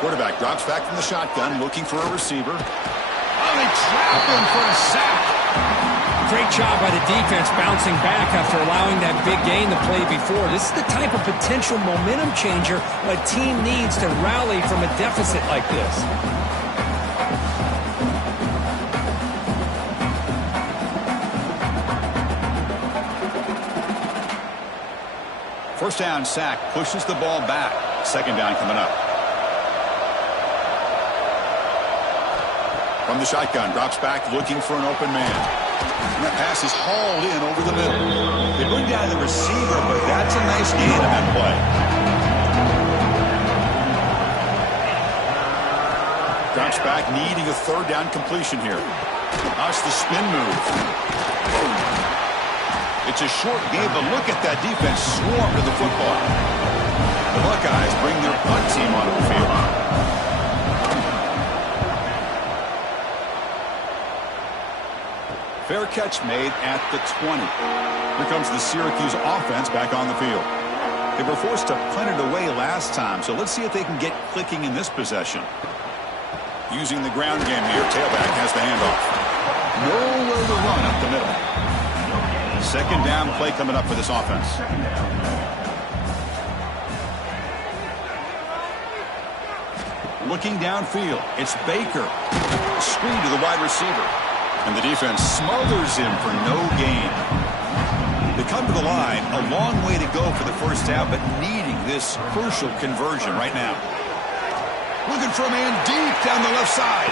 Quarterback drops back from the shotgun, looking for a receiver. Oh, they trap him for a sack. Great job by the defense bouncing back after allowing that big gain the play before. This is the type of potential momentum changer a team needs to rally from a deficit like this. First down sack, pushes the ball back. Second down coming up. From the shotgun, drops back looking for an open man. And that pass is hauled in over the middle. They bring down the receiver, but that's a nice gain on that play. Drops back, needing a third down completion here. That's the spin move. It's a short game, but look at that defense swarm to the football. The Buckeyes bring their punt team onto the field. fair catch made at the 20. Here comes the Syracuse offense back on the field. They were forced to punt it away last time, so let's see if they can get clicking in this possession. Using the ground game here, tailback has the handoff. Nowhere to run up the middle. Second down play coming up for this offense. Looking downfield, it's Baker. Screen to the wide receiver. And the defense smothers him for no gain. They come to the line, a long way to go for the first down, but needing this crucial conversion right now. Looking for a man deep down the left side.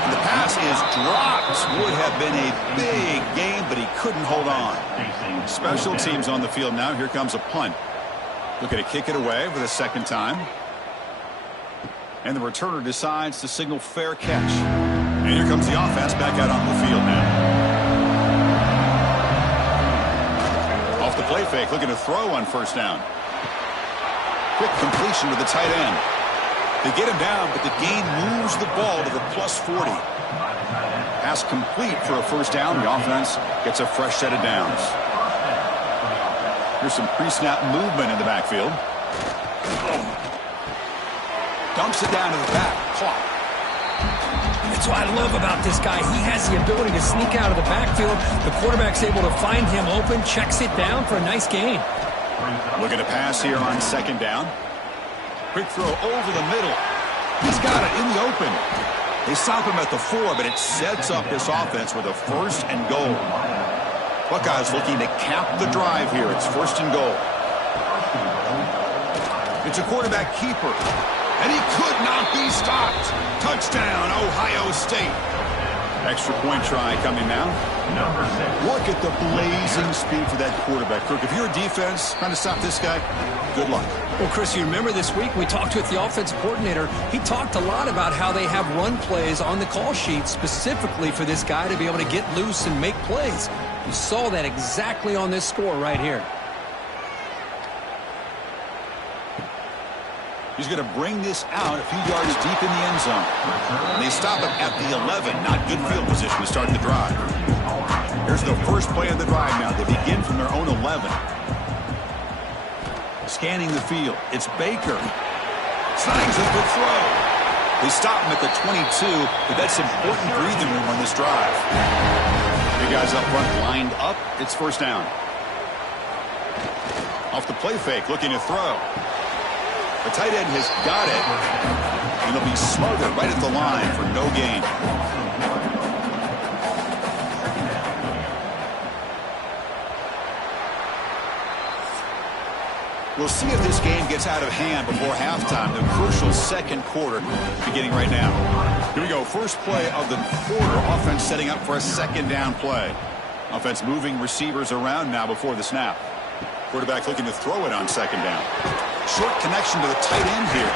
And the pass is dropped. Would have been a big gain, but he couldn't hold on. Special teams on the field now. Here comes a punt. Looking to kick it away for the second time. And the returner decides to signal fair catch. And here comes the offense back out on the field now. Off the play fake, looking to throw on first down. Quick completion to the tight end. They get him down, but the gain moves the ball to the +40. Pass complete for a first down. The offense gets a fresh set of downs. Here's some pre-snap movement in the backfield. Dumps it down to the back. Clock. That's what I love about this guy. He has the ability to sneak out of the backfield. The quarterback's able to find him open, checks it down for a nice gain. Looking to pass here on second down. Quick throw over the middle. He's got it in the open. They stop him at the 4, but it sets up this offense with a first and goal. Buckeyes looking to cap the drive here. It's first and goal. It's a quarterback keeper. And he could not be stopped. Touchdown, Ohio State. Extra point try coming now. Look at the blazing speed for that quarterback. Kirk, if you're a defense trying to stop this guy, good luck. Well, Chris, you remember this week we talked with the offensive coordinator. He talked a lot about how they have run plays on the call sheet specifically for this guy to be able to get loose and make plays. You saw that exactly on this score right here. He's going to bring this out a few yards deep in the end zone. And they stop him at the 11. Not good field position to start the drive. Here's the first play of the drive now. They begin from their own 11. Scanning the field. It's Baker. Snags a good throw. They stop him at the 22, but that's important breathing room on this drive. Big guys up front lined up. It's first down. Off the play fake, looking to throw. The tight end has got it, and he'll be smothered right at the line for no gain. We'll see if this game gets out of hand before halftime. The crucial second quarter beginning right now. Here we go. First play of the quarter. Offense setting up for a second down play. Offense moving receivers around now before the snap. Quarterback looking to throw it on second down. Short connection to the tight end here.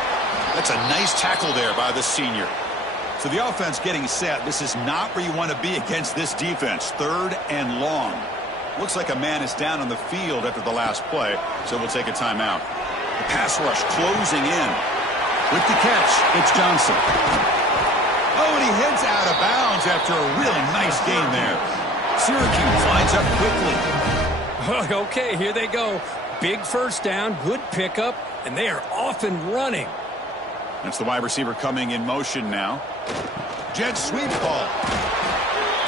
That's a nice tackle there by the senior. So the offense getting set. This is not where you want to be against this defense. Third and long. Looks like a man is down on the field after the last play, so we'll take a timeout. The pass rush closing in. With the catch, it's Johnson. Oh, and he heads out of bounds after a really nice gain there. Syracuse lines up quickly. Okay, here they go. Big first down, good pickup, and they are off and running. That's the wide receiver coming in motion now. Jet sweep ball.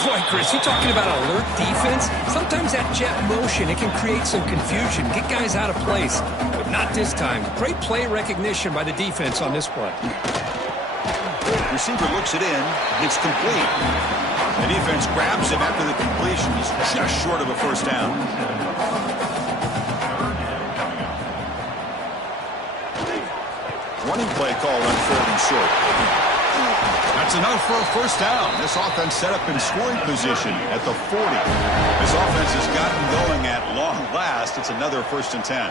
Boy, Chris, you talking about alert defense? Sometimes that jet motion, it can create some confusion, get guys out of place. But not this time. Great play recognition by the defense on this play. Receiver looks it in. It's complete. The defense grabs him after the completion. He's just short of a first down. Running play call unfolding short. That's enough for a first down. This offense set up in scoring position at the 40. This offense has gotten going at long last. It's another 1st and 10.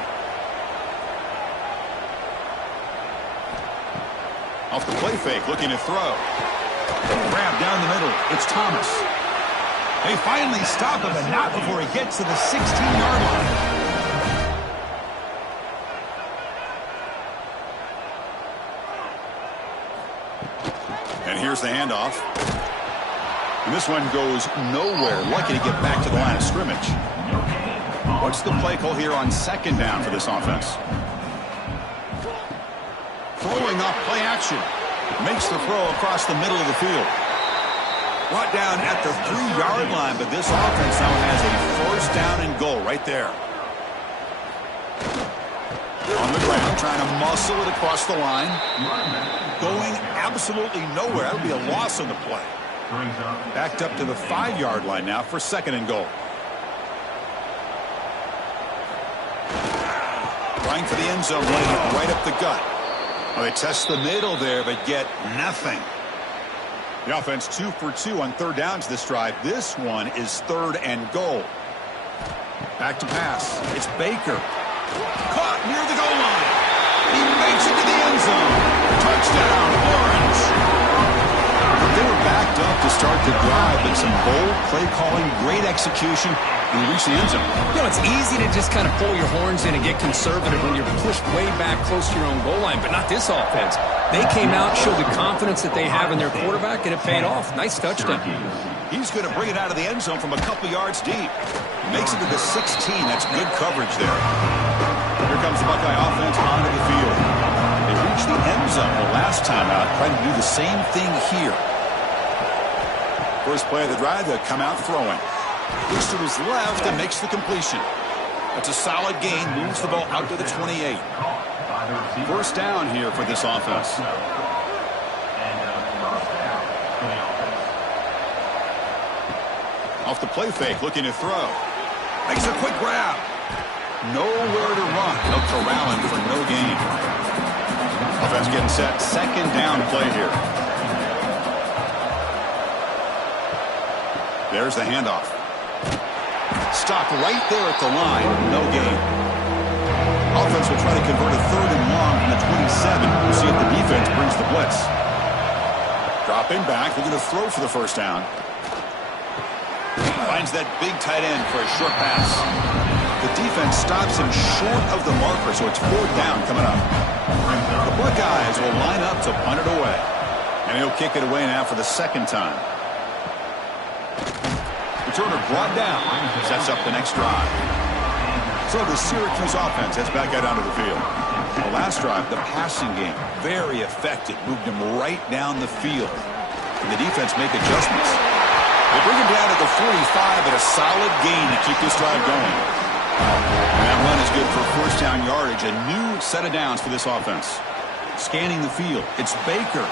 Off the play fake, looking to throw. Grab down the middle. It's Thomas. They finally stop him, and not before he gets to the 16-yard line. And here's the handoff. And this one goes nowhere. Lucky to get back to the line of scrimmage. What's the play call here on second down for this offense? Throwing off play action. Makes the throw across the middle of the field. Brought down at the 3-yard line, but this offense now has a first down and goal right there. On the ground, trying to muscle it across the line. Going absolutely nowhere. That would be a loss on the play. Backed up to the 5-yard line now for second and goal. Trying for the end zone, running it right up the gut. Well, they test the middle there, but get nothing. The offense 2 for 2 on third downs this drive. This one is third and goal. Back to pass. It's Baker. Caught near the goal line. He makes it to the end zone. Touchdown, Orange. They were backed up to start the drive, but some bold play calling, great execution, and they reach the end zone. You know, it's easy to just kind of pull your horns in and get conservative when you're pushed way back close to your own goal line, but not this offense. They came out, showed the confidence that they have in their quarterback, and it paid off. Nice touchdown. He's going to bring it out of the end zone from a couple yards deep. Makes it to the 16. That's good coverage there. Here comes the Buckeye offense onto the field. They reached the end zone the last time out, trying to do the same thing here. First play of the drive, they'll come out throwing. Looks to his left and makes the completion. That's a solid gain, moves the ball out to the 28. First down here for this offense. Off the play fake, looking to throw. Makes a quick grab. Nowhere to run. They'll corral him for no gain. Offense getting set. Second down play here. There's the handoff. Stopped right there at the line. No gain. Offense will try to convert a third and long from the 27. We'll see if the defense brings the blitz. Dropping back. Looking to throw for the first down. Finds that big tight end for a short pass. The defense stops him short of the marker, so it's fourth down coming up. The Buckeyes will line up to punt it away. And he'll kick it away now for the second time. Returner brought down. Sets up the next drive. So the Syracuse offense heads back out onto the field. The last drive, the passing game, very effective. Moved him right down the field. And the defense make adjustments. They bring him down at the 45, but a solid gain to keep this drive going. And that run is good for first down yardage. A new set of downs for this offense. Scanning the field. It's Baker.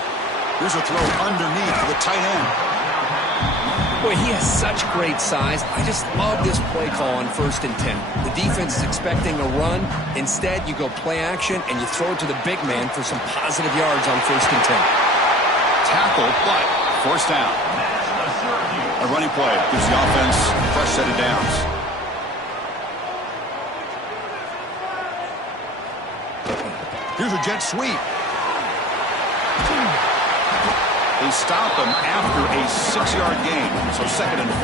Here's a throw underneath for the tight end. Boy, he has such great size. I just love this play call on 1st and 10. The defense is expecting a run. Instead, you go play action, and you throw it to the big man for some positive yards on 1st and 10. Tackle, but first down. A running play gives the offense a fresh set of downs. Here's a jet sweep. They stop him after a 6-yard gain, so second and 4.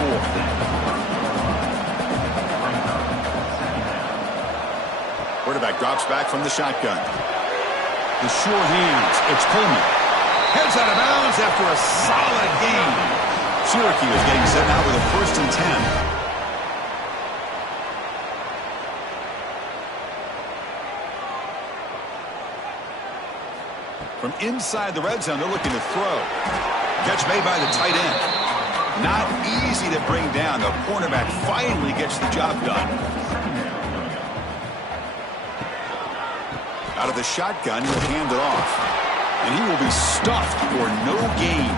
Quarterback drops back from the shotgun. The sure hands. It's Coleman. Heads out of bounds after a solid gain. Syracuse getting set now with a 1st and 10. From inside the red zone, they're looking to throw. Catch made by the tight end. Not easy to bring down. The cornerback finally gets the job done. Out of the shotgun, he'll hand it off. And he will be stuffed for no gain.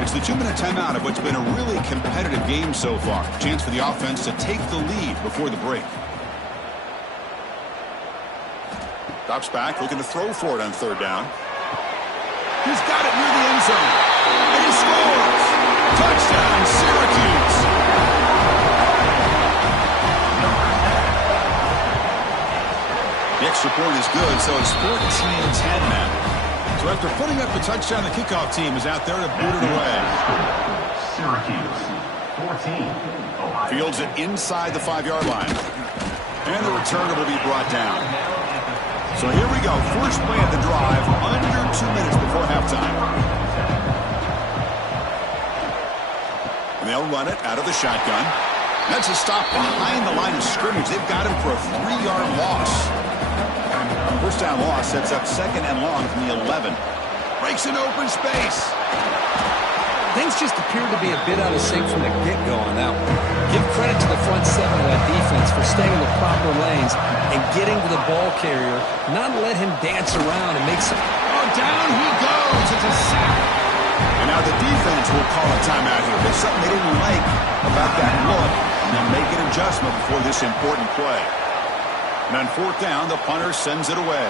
It's the 2-minute timeout of what's been a really competitive game so far. Chance for the offense to take the lead before the break. Drops back, looking to throw for it on third down. He's got it near the end zone. And he scores! Touchdown, Syracuse! The extra point is good, so it's 14-10 now. So after putting up the touchdown, the kickoff team is out there to boot it away. Syracuse, 14. Fields it inside the 5-yard line. And the returner will be brought down. So here we go. First play of the drive under 2 minutes before halftime. run it out of the shotgun. That's a stop behind the line of scrimmage. They've got him for a 3-yard loss. First down loss sets up 2nd and long from the 11. Breaks an open space. Things just appeared to be a bit out of sync from the get-go on that one. Give credit to the front seven of that defense for staying in the proper lanes and getting to the ball carrier, not let him dance around and make some... Oh, down he goes. It's a sack. And now the defense will call a timeout here. There's something they didn't like about that look, and they'll make an adjustment before this important play. And on 4th down, the punter sends it away.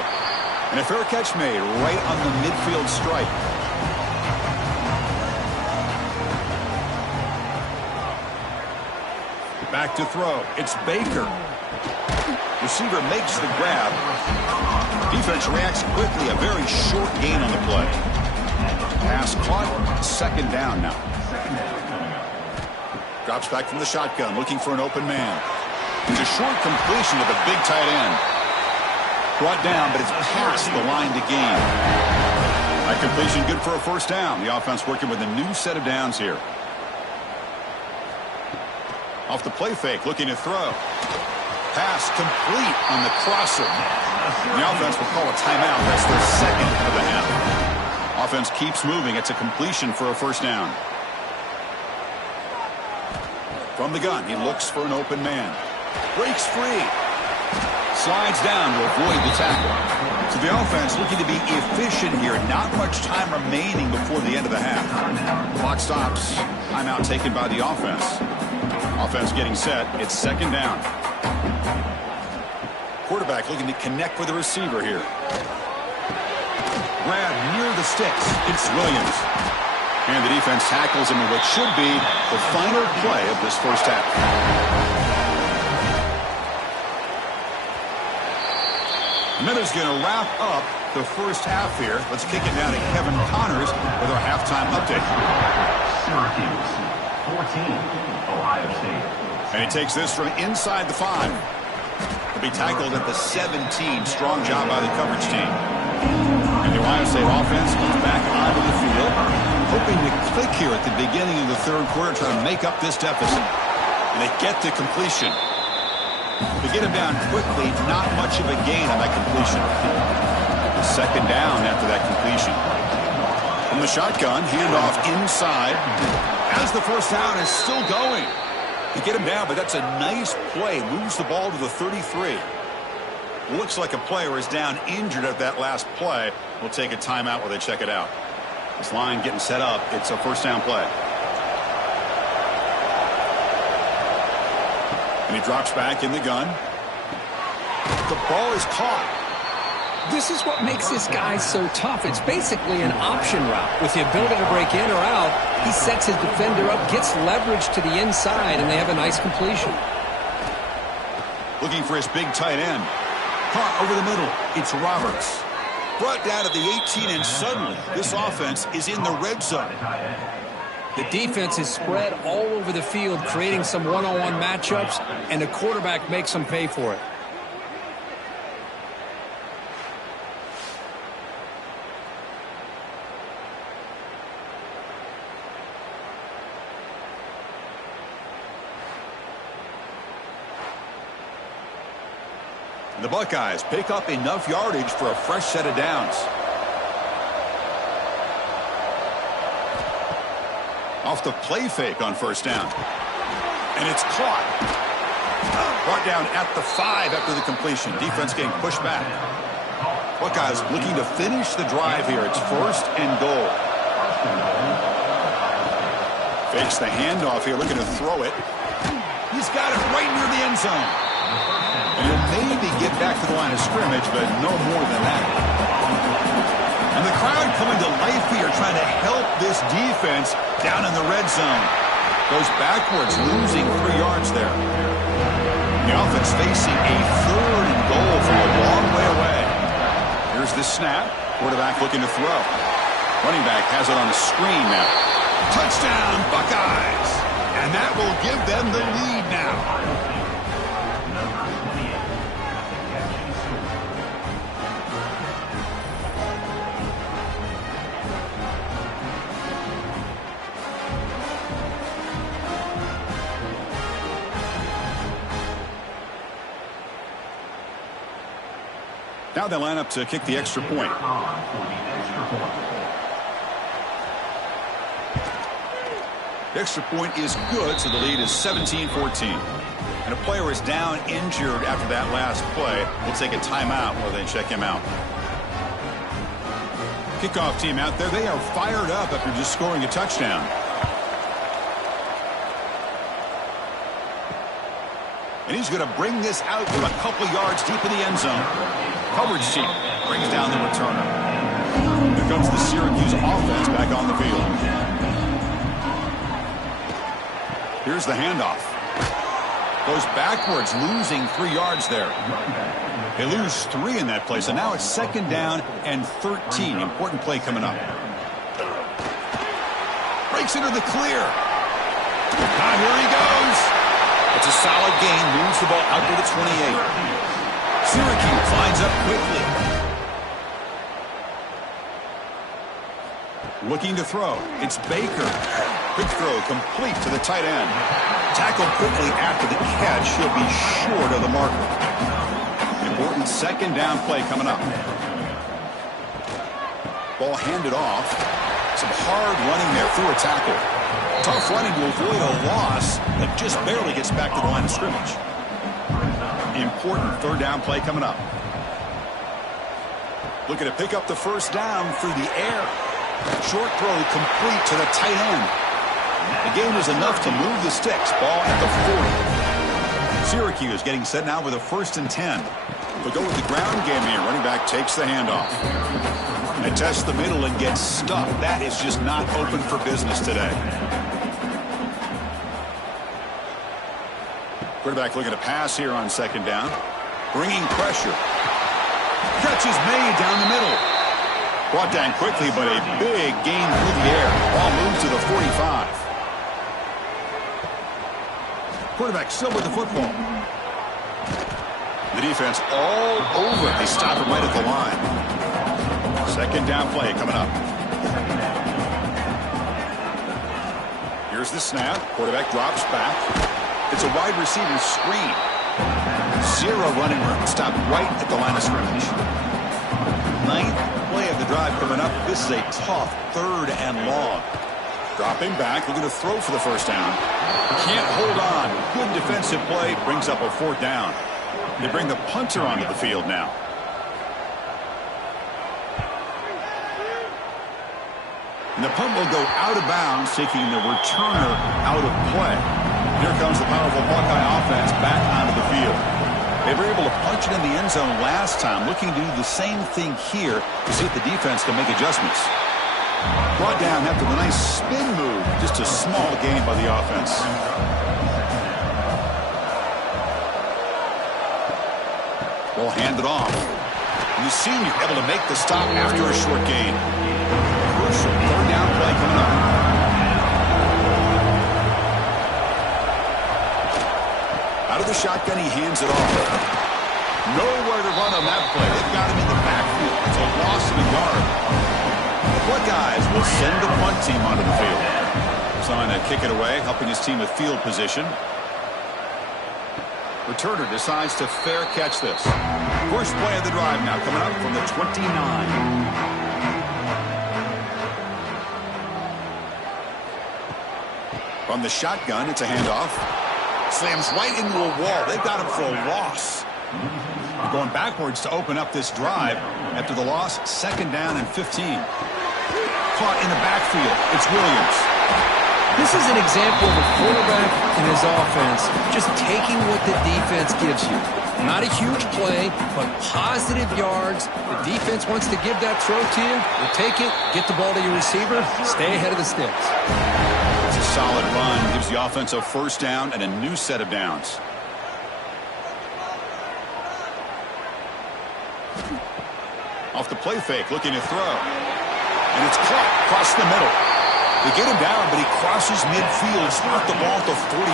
And a fair catch made right on the midfield stripe. Back to throw. It's Baker. Receiver makes the grab. Defense reacts quickly. A very short gain on the play. Pass caught. 2nd down now. Drops back from the shotgun, looking for an open man. It's a short completion to the big tight end. Brought down, but it's past the line to gain. That completion good for a 1st down. The offense working with a new set of downs here. Off the play fake, looking to throw. Pass complete on the crosser. The offense will call a timeout. That's their 2nd of the half. Offense keeps moving. It's a completion for a 1st down. From the gun, he looks for an open man. Breaks free. Slides down to avoid the tackle. So the offense looking to be efficient here. Not much time remaining before the end of the half. Clock stops. Timeout taken by the offense. Offense getting set. It's 2nd down. Quarterback looking to connect with the receiver here. Grab near the sticks. It's Williams. And the defense tackles him in what should be the final play of this 1st half. Miller's going to wrap up the 1st half here. Let's kick it down to Kevin Connors with our halftime update. Syracuse, 14, Ohio State. And he takes this from inside the 5. He'll be tackled at the 17. Strong job by the coverage team. And the Ohio State offense comes back onto the field, hoping to click here at the beginning of the 3rd quarter, trying to make up this deficit. And they get to completion. To get him down quickly, not much of a gain on that completion. The 2nd down after that completion. From the shotgun, handoff inside. As the 1st down is still going. To get him down, but that's a nice play. Moves the ball to the 33. Looks like a player is down injured at that last play. We'll take a timeout while they check it out. This line getting set up. It's a 1st down play. And he drops back in the gun. The ball is caught. This is what makes this guy so tough. It's basically an option route. With the ability to break in or out, he sets his defender up, gets leverage to the inside, and they have a nice completion. Looking for his big tight end. Caught over the middle. It's Roberts. Brought down at the 18, and suddenly this offense is in the red zone. The defense is spread all over the field, creating some one-on-one matchups, and the quarterback makes them pay for it. The Buckeyes pick up enough yardage for a fresh set of downs. Off the play fake on 1st down. And it's caught. Brought down at the 5 after the completion. Defense getting pushed back. Buckeyes looking to finish the drive here. It's 1st and goal. Fakes the handoff here, looking to throw it. He's got it right near the end zone. And he'll maybe get back to the line of scrimmage, but no more than that. And the crowd coming to life here, trying to help this defense down in the red zone. Goes backwards, losing 3 yards there. The offense facing a 3rd and goal from a long way away. Here's the snap. Quarterback looking to throw. Running back has it on the screen now. Touchdown, Buckeyes! And that will give them the lead now. Now they line up to kick the extra point. The extra point is good, so the lead is 17-14. And a player is down injured after that last play. We'll take a timeout while they check him out. Kickoff team out there, they are fired up after just scoring a touchdown. And he's going to bring this out from a couple yards deep in the end zone. Coverage team brings down the returner. Here comes the Syracuse offense back on the field. Here's the handoff. Goes backwards, losing 3 yards there. They lose 3 in that play, so now it's 2nd down and 13. Important play coming up. Breaks into the clear. Now here he goes. It's a solid gain, moves the ball out to the 28. Syracuse lines up quickly. Looking to throw. It's Baker. Quick throw complete to the tight end. Tackled quickly after the catch. He'll be short of the marker. Important 2nd down play coming up. Ball handed off. Some hard running there through a tackle. Tough running to avoid a loss, but just barely gets back to the line of scrimmage. Important 3rd down play coming up. Looking to pick up the 1st down through the air. Short throw complete to the tight end. The game is enough to move the sticks. Ball at the 40. Syracuse getting set now with a 1st and 10. They'll go with the ground game here. Running back takes the handoff. And tests the middle and gets stuffed. That is just not open for business today. Quarterback looking to pass here on 2nd down. Bringing pressure. Catch is made down the middle. Brought down quickly, but a big gain through the air. Ball moves to the 45. Quarterback still with the football. The defense all over it. They stop him right at the line. 2nd down play coming up. Here's the snap. Quarterback drops back. It's a wide receiver screen. 0 running room. Stop right at the line of scrimmage. 9th play of the drive coming up. This is a tough 3rd and long. Dropping back, looking to throw for the 1st down. Can't hold on. Good defensive play. Brings up a 4th down. They bring the punter onto the field now. And the punt will go out of bounds, taking the returner out of play. Here comes the powerful Buckeye offense back onto the field. They were able to punch it in the end zone last time, looking to do the same thing here to see if the defense can make adjustments. Brought down after the nice spin move. Just a small gain by the offense. Ball handed off. And the senior able to make the stop after a short gain. Crucial 3rd down play coming up. Out of the shotgun, he hands it off. Nowhere to run on that play. They've got him in the backfield. It's a loss of a yard. The Buckeyes will send the punt team onto the field. Trying to kick it away, helping his team with field position. Returner decides to fair catch this. First play of the drive now coming up from the 29. From the shotgun, it's a handoff. Slams right into a wall. They've got him for a loss. They're going backwards to open up this drive after the loss. 2nd down and 15. Caught in the backfield. It's Williams. This is an example of a quarterback and his offense just taking what the defense gives you. Not a huge play, but positive yards. The defense wants to give that throw to you. You take it, get the ball to your receiver, stay ahead of the sticks. It's a solid run. Gives the offense a 1st down and a new set of downs. Off the play fake, looking to throw. And it's caught across the middle. They get him down, but he crosses midfield, spot the ball at the 44.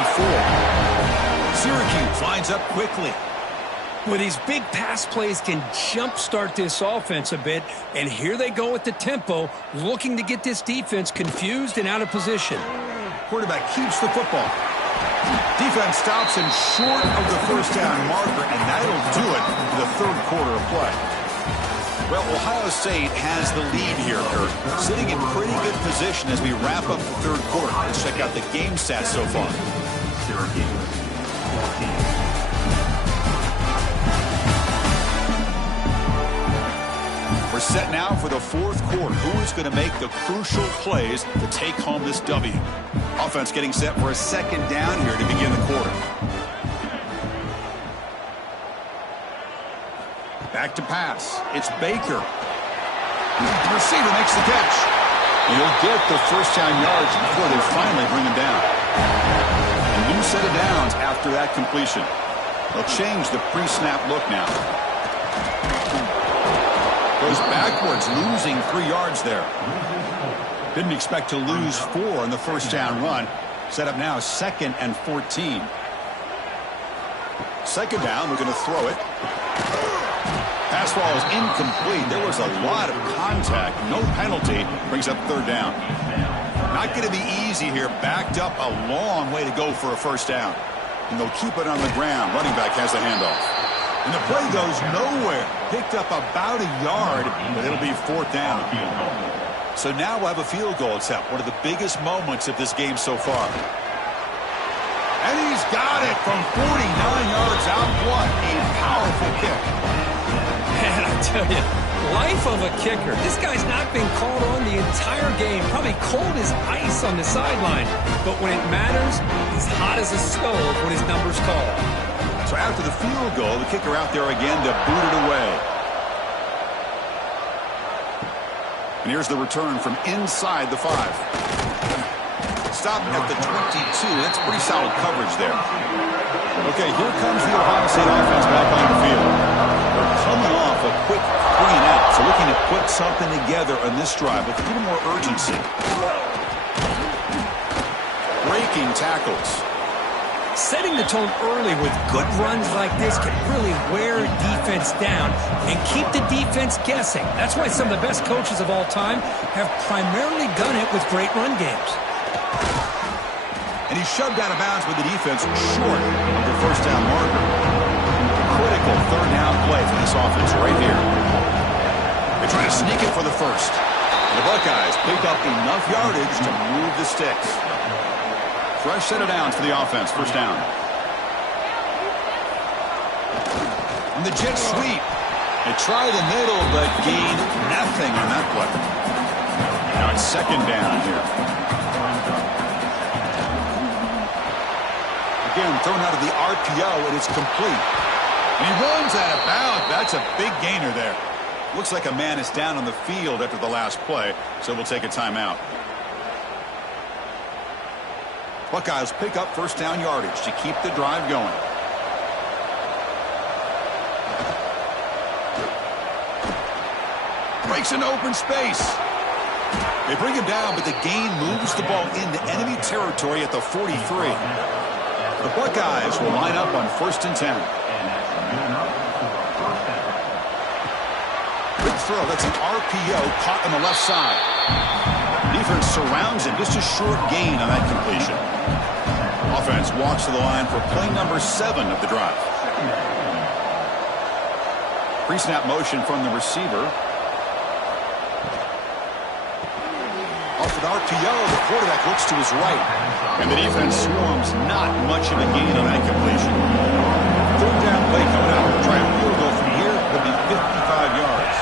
Syracuse lines up quickly. Well, these big pass plays can jumpstart this offense a bit, and here they go with the tempo, looking to get this defense confused and out of position. Quarterback keeps the football. Defense stops him short of the 1st down marker, and that'll do it for the 3rd quarter of play. Well, Ohio State has the lead here, Kurt. Sitting in pretty good position as we wrap up the third quarter. Let's check out the game stats so far. Syracuse, 14. We're set now for the fourth quarter. Who is going to make the crucial plays to take home this W? Offense getting set for a second down here to begin the quarter. Back to pass. It's Baker. The receiver makes the catch. And he'll get the first down yards before they finally bring him down. A new set of downs after that completion. They'll change the pre-snap look now. Goes backwards, losing 3 yards there. Didn't expect to lose 4 on the first down run. Set up now 2nd and 14. Second down, we're going to throw it. Pass ball is incomplete. There was a lot of contact. No penalty. Brings up third down. Not going to be easy here. Backed up a long way to go for a first down. And they'll keep it on the ground. Running back has the handoff. And the play goes nowhere. Picked up about a yard, but it'll be fourth down. So now we'll have a field goal attempt. One of the biggest moments of this game so far. And he's got it from 49 yards out. What a powerful kick. Man, I tell you, life of a kicker. This guy's not been called on the entire game. Probably cold as ice on the sideline. But when it matters, he's hot as a stove when his number's called. So after the field goal, the kicker out there again to boot it away. And here's the return from inside the 5. Stopped at the 22. That's pretty solid coverage there. Okay, here comes the Ohio State offense back on the field. They're coming off a quick 3-and-out, so looking to put something together on this drive with a little more urgency. Breaking tackles. Setting the tone early with good runs like this can really wear a defense down and keep the defense guessing. That's why some of the best coaches of all time have primarily done it with great run games. And he's shoved out of bounds with the defense short of the first down marker. Critical third down play for this offense right here. They try to sneak it for the first. And the Buckeyes pick up enough yardage to move the sticks. Fresh set of downs for the offense. First down. And the jet sweep. They try the middle, but gained nothing on that play. Now it's second down here. Again, thrown out of the RPO, and it's complete. And he runs out of bounds. That's a big gainer there. Looks like a man is down on the field after the last play, so we'll take a timeout. Buckeyes pick up first down yardage to keep the drive going. Breaks into open space. They bring him down, but the gain moves the ball into enemy territory at the 43. The Buckeyes will line up on 1st and 10. Big throw. That's an RPO caught on the left side. Defense surrounds him. Just a short gain on that completion. Offense walks to the line for play number 7 of the drive. Pre-snap motion from the receiver. Off with RPO, the quarterback looks to his right. And the defense swarms. Not much of a gain on that completion. Third down play coming out. Try a field goal from here. It'll be 55 yards.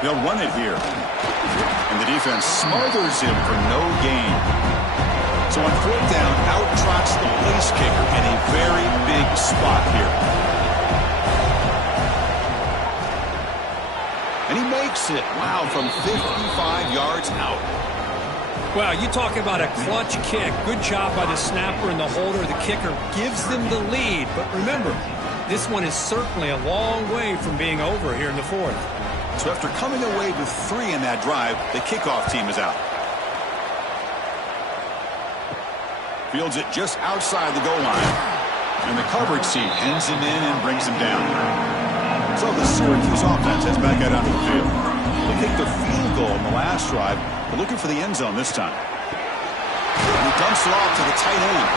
They'll run it here. And the defense smothers him for no gain. So on fourth down, out trots the place kicker in a very big spot here. And he makes it. Wow, from 55 yards out. Well, you talk about a clutch kick. Good job by the snapper and the holder. The kicker gives them the lead. But remember, this one is certainly a long way from being over here in the fourth. So after coming away with 3 in that drive, the kickoff team is out. Fields it just outside the goal line. And the coverage team pins him in and brings him down. So the Syracuse offense heads back out onto the field. They kicked a field goal in the last drive. They're looking for the end zone this time. And he dumps it off to the tight end.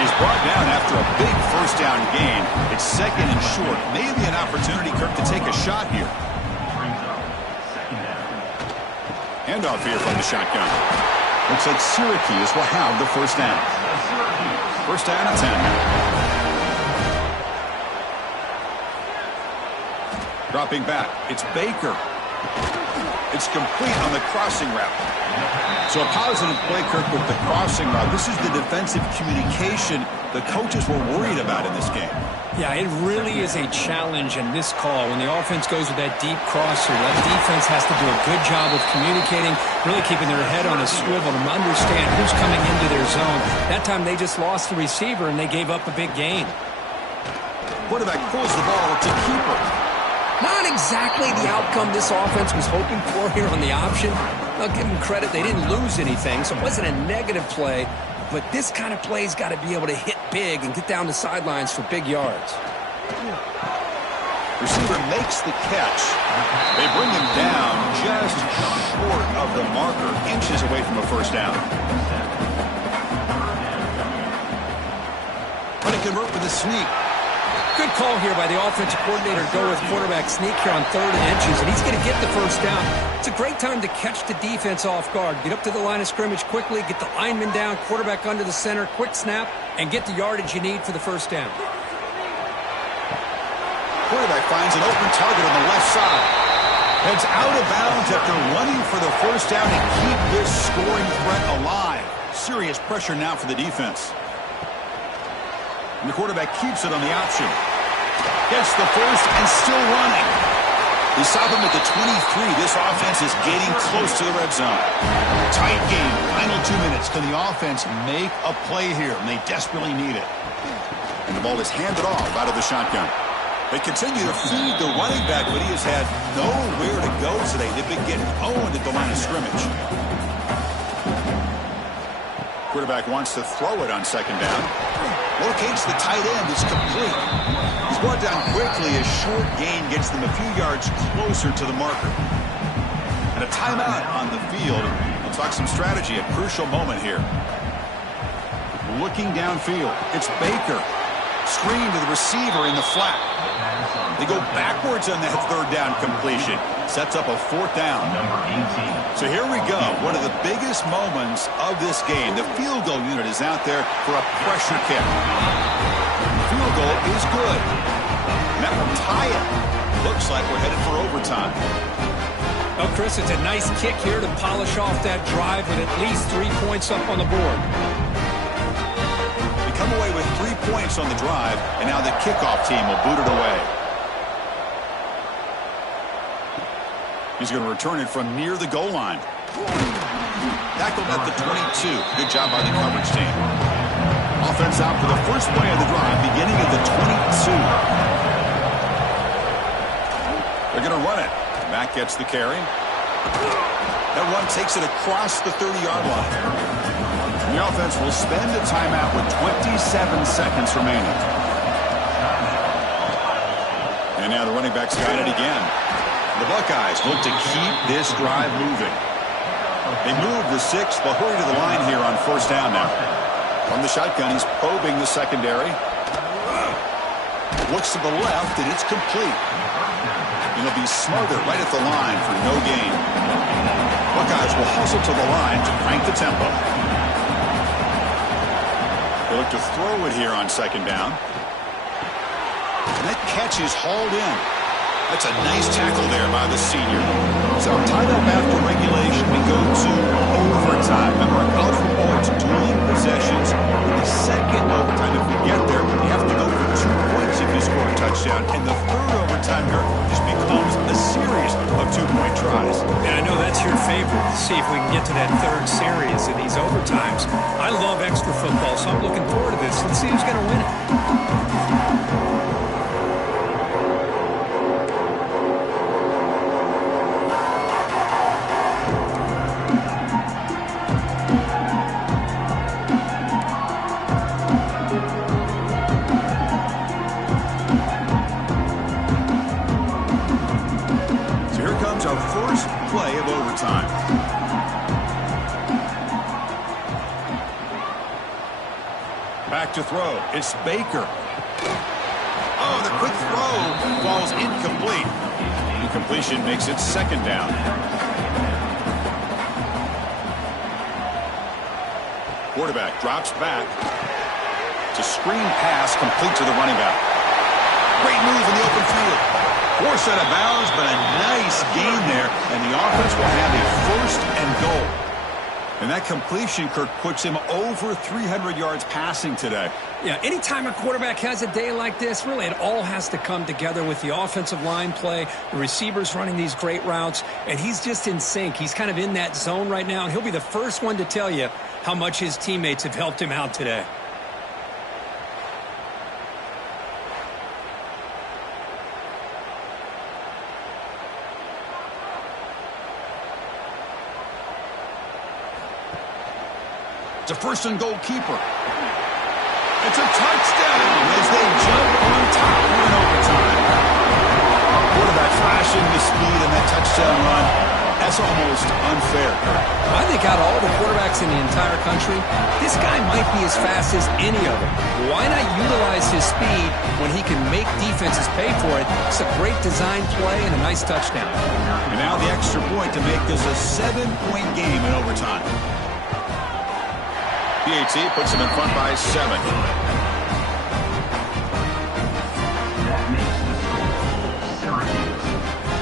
He's brought down after a big first down gain. It's second and short. Maybe an opportunity, Kirk, to take a shot here. Handoff here from the shotgun. Looks like Syracuse will have the first down. First down and 10. Dropping back. It's Baker. It's complete on the crossing route. So a positive play, Kirk, with the crossing route. This is the defensive communication the coaches were worried about in this game. Yeah, it really is a challenge in this call. When the offense goes with that deep crosser, that defense has to do a good job of communicating, really keeping their head on a swivel and understand who's coming into their zone. That time they just lost the receiver and they gave up a big gain. Quarterback pulls the ball to keeper. Not exactly the outcome this offense was hoping for here on the option. I'll give them credit. They didn't lose anything, so it wasn't a negative play. But this kind of play's got to be able to hit big and get down the sidelines for big yards. Receiver makes the catch. They bring him down just short of the marker, inches away from a first down. Trying to convert with a sneak. Good call here by the offensive coordinator to go with quarterback sneak here on 3rd and inches, and he's going to get the first down. It's a great time to catch the defense off guard. Get up to the line of scrimmage quickly, get the lineman down, quarterback under the center, quick snap, and get the yardage you need for the first down. Quarterback finds an open target on the left side. Heads out of bounds after running for the first down and keep this scoring threat alive. Serious pressure now for the defense. And the quarterback keeps it on the option. Gets the first and still running. They stop him at the 23. This offense is getting close to the red zone. Tight game. Final 2 minutes. Can the offense make a play here? And they desperately need it. And the ball is handed off out of the shotgun. They continue to feed the running back, but he has had nowhere to go today. They've been getting owned at the line of scrimmage. Quarterback wants to throw it on second down. Locates the tight end. It's complete. He's brought down quickly. A short gain gets them a few yards closer to the marker. And a timeout on the field. We'll talk some strategy. A crucial moment here. Looking downfield. It's Baker. Screen to the receiver in the flat. They go backwards on that 3rd down completion. Sets up a 4th down. So here we go. One of the biggest moments of this game. The field goal unit is out there for a pressure kick. Field goal is good. And that will tie it. Looks like we're headed for overtime. Well, Chris, it's a nice kick here to polish off that drive with at least 3 points up on the board. They come away with 3 points on the drive, and now the kickoff team will boot it away. He's going to return it from near the goal line. Tackled at the 22. Good job by the coverage team. Offense out for the first play of the drive, beginning at the 22. They're going to run it. Back gets the carry. That run takes it across the 30-yard line. The offense will spend a timeout with 27 seconds remaining. And now the running back's got it again. The Buckeyes look to keep this drive moving. They move the 6th. They'll hurry to the line here on first down now. From the shotgun, he's probing the secondary. Looks to the left, and it's complete. And he'll be smothered right at the line for no gain. Buckeyes will hustle to the line to crank the tempo. They look to throw it here on second down. And that catch is hauled in. That's a nice tackle there by the senior. So tied up after regulation, we go to overtime. Remember, college football, it's dueling possessions. In the second overtime, if we get there, you have to go for 2 points if you score a touchdown. And the 3rd overtime here just becomes a series of 2-point tries. And I know that's your favorite. See if we can get to that 3rd series in these overtimes. I love extra football, so I'm looking forward to this. Let's see who's going to win it. Play of overtime. Back to throw. It's Baker. Oh, the quick throw falls incomplete. Incompletion makes it second down. Quarterback drops back. It's a screen pass complete to the running back. Great move in the open field. Forced out of bounds, but a nice gain there, and the offense will have a first and goal. And that completion, Kirk, puts him over 300 yards passing today. Yeah, anytime a quarterback has a day like this, really it all has to come together with the offensive line play, the receivers running these great routes, and he's just in sync. He's kind of in that zone right now, and he'll be the first one to tell you how much his teammates have helped him out today. It's a first and goal keeper. It's a touchdown as they jump on top here in overtime. Quarterback flashing the speed and that touchdown run. That's almost unfair. I think out of all the quarterbacks in the entire country, this guy might be as fast as any of them. Why not utilize his speed when he can make defenses pay for it? It's a great design play and a nice touchdown. And now the extra point to make this a 7-point game in overtime. PAT puts him in front by 7. That makes the score Syracuse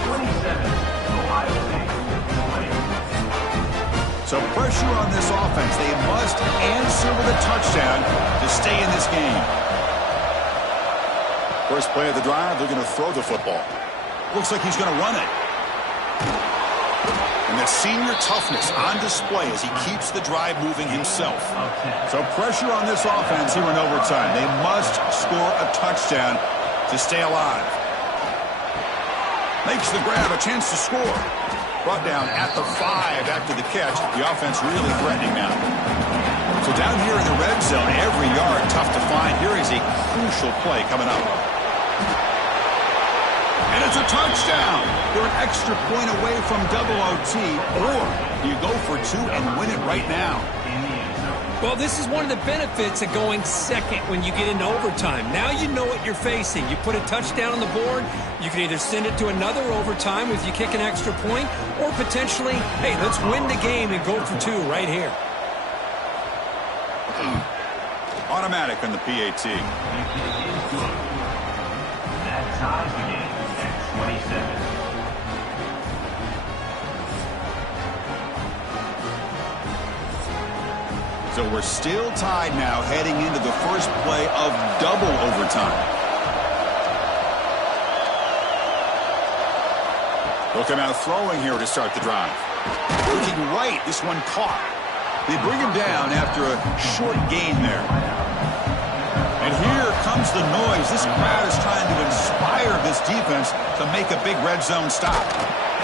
27, Ohio State 20. So pressure on this offense. They must answer with a touchdown to stay in this game. First play of the drive, they're going to throw the football. Looks like he's going to run it. And that senior toughness on display as he keeps the drive moving himself. So pressure on this offense here in overtime. They must score a touchdown to stay alive. Makes the grab, a chance to score. Brought down at the 5 after the catch. The offense really threatening now. So down here in the red zone, every yard tough to find. Here is a crucial play coming up. And it's a touchdown. They're an extra point away from double OT, or you go for 2 and win it right now. Well, this is one of the benefits of going second when you get into overtime. Now you know what you're facing. You put a touchdown on the board, you can either send it to another overtime if you kick an extra point, or potentially, hey, let's win the game and go for 2 right here. Automatic on the PAT. That ties the game at 27. So we're still tied now heading into the first play of double overtime. Looking out throwing here to start the drive. Looking right, this one caught. They bring him down after a short gain there. And here comes the noise. This crowd is trying to inspire this defense to make a big red zone stop.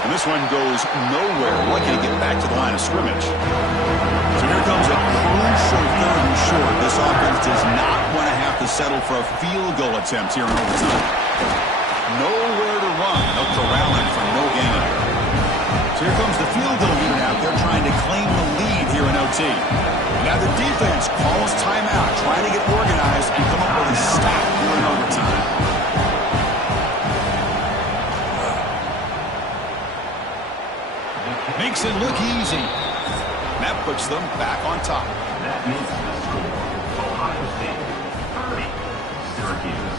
And this one goes nowhere. Lucky to get back to the line of scrimmage. So here comes a crucial 3rd and short. This offense does not want to have to settle for a field goal attempt here in overtime. Nowhere to run. They'll corral him for no gain. So here comes the field goal unit out there trying to claim the lead here in OT. Now the defense calls timeout, trying to get organized and come up with a stop here in overtime. Makes it look easy. That puts them back on top. That makes the score Ohio State 30, Syracuse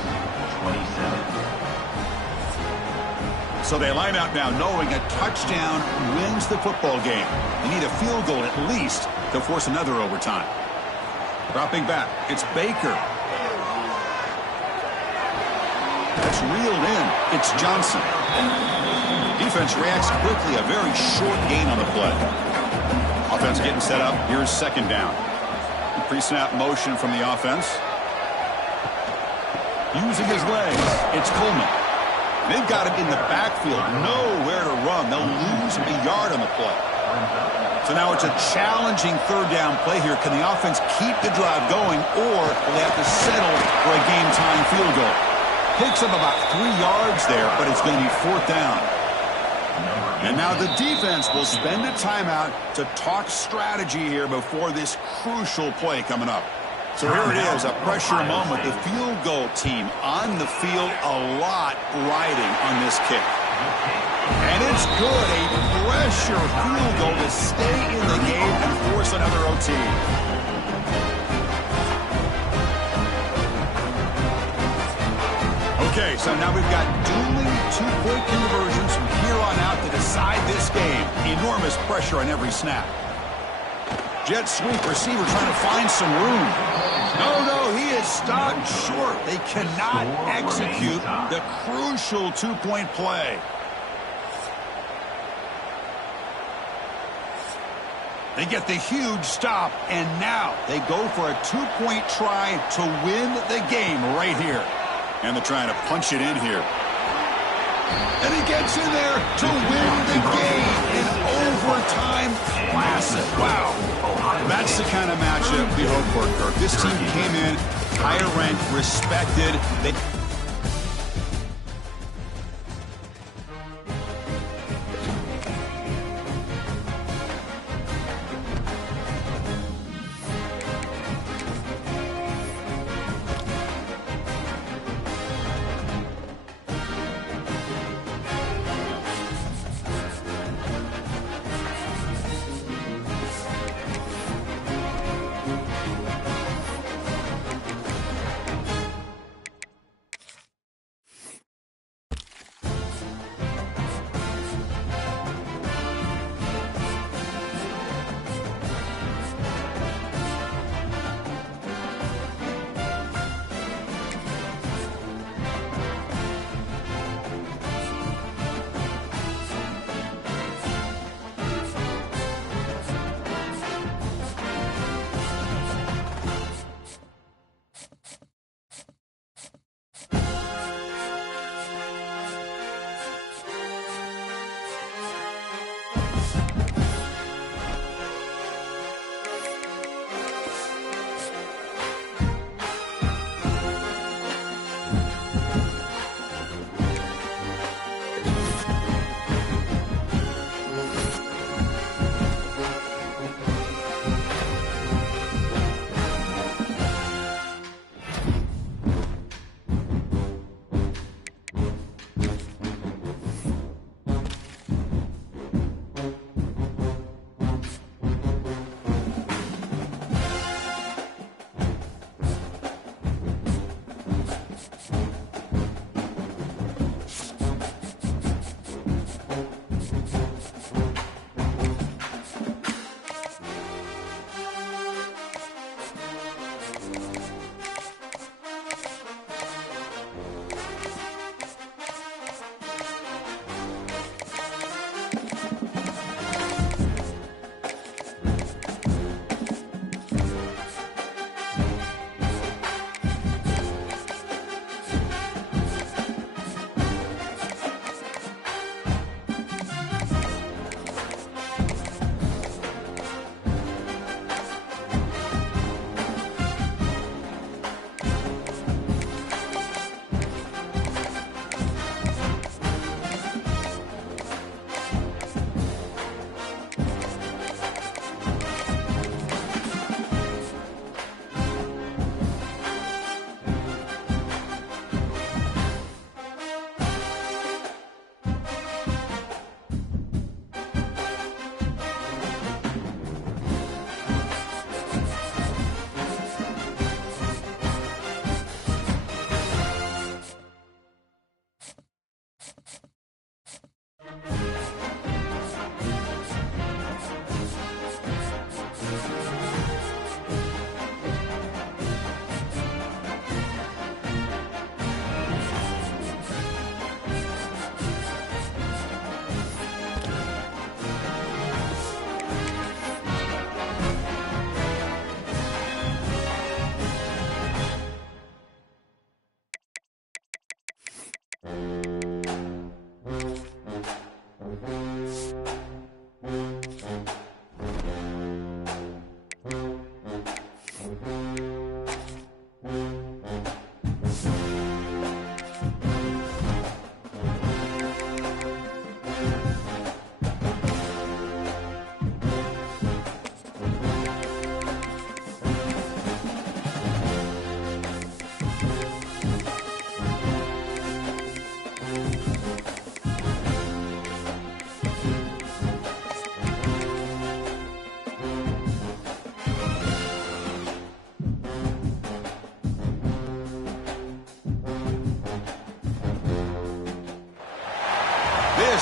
27. So they line out now knowing a touchdown wins the football game. They need a field goal at least to force another overtime. Dropping back, it's Baker. That's reeled in. It's Johnson. Defense reacts quickly. A very short gain on the play. Offense getting set up. Here's second down. Pre-snap motion from the offense. Using his legs. It's Coleman. They've got him in the backfield. Nowhere to run. They'll lose a yard on the play. So now it's a challenging 3rd down play here. Can the offense keep the drive going, or will they have to settle for a game-tying field goal? Picks up about 3 yards there, but it's going to be 4th down. And now the defense will spend a timeout to talk strategy here before this crucial play coming up. So here it is, a pressure moment. The field goal team on the field, a lot riding on this kick. And it's good. A pressure field goal to stay in the game and force another OT. Okay, so now we've got dueling two-point conversions from here on out to decide this game. Enormous pressure on every snap. Jet sweep, receiver trying to find some room. No, he is stopped short. They cannot execute the crucial two-point play. They get the huge stop, and now they go for a two-point try to win the game right here. And they're trying to punch it in here. And he gets in there to win the game in overtime. Classic. Wow. That's the kind of matchup we hope for, Kirk. This team came in higher ranked, respected. They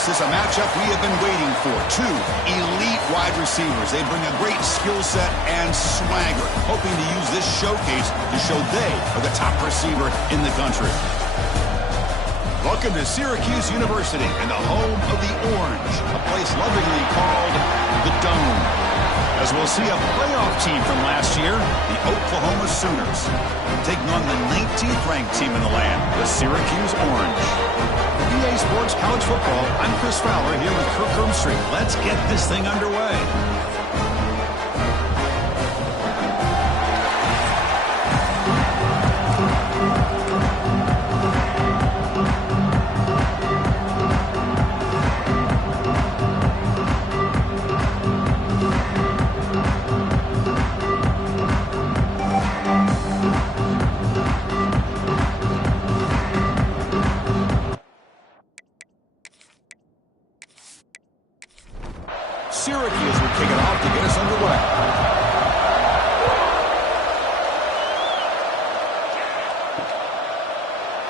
This is a matchup we have been waiting for. Two elite wide receivers. They bring a great skill set and swagger, hoping to use this showcase to show they are the top receiver in the country. Welcome to Syracuse University and the home of the Orange, a place lovingly called the Dome. As we'll see a playoff team from last year, the Oklahoma Sooners, taking on the 19th ranked team in the land, the Syracuse Orange. EA Sports College Football, I'm Chris Fowler here with Kirk Ermstreet. Let's get this thing underway. Syracuse will kick it off to get us underway.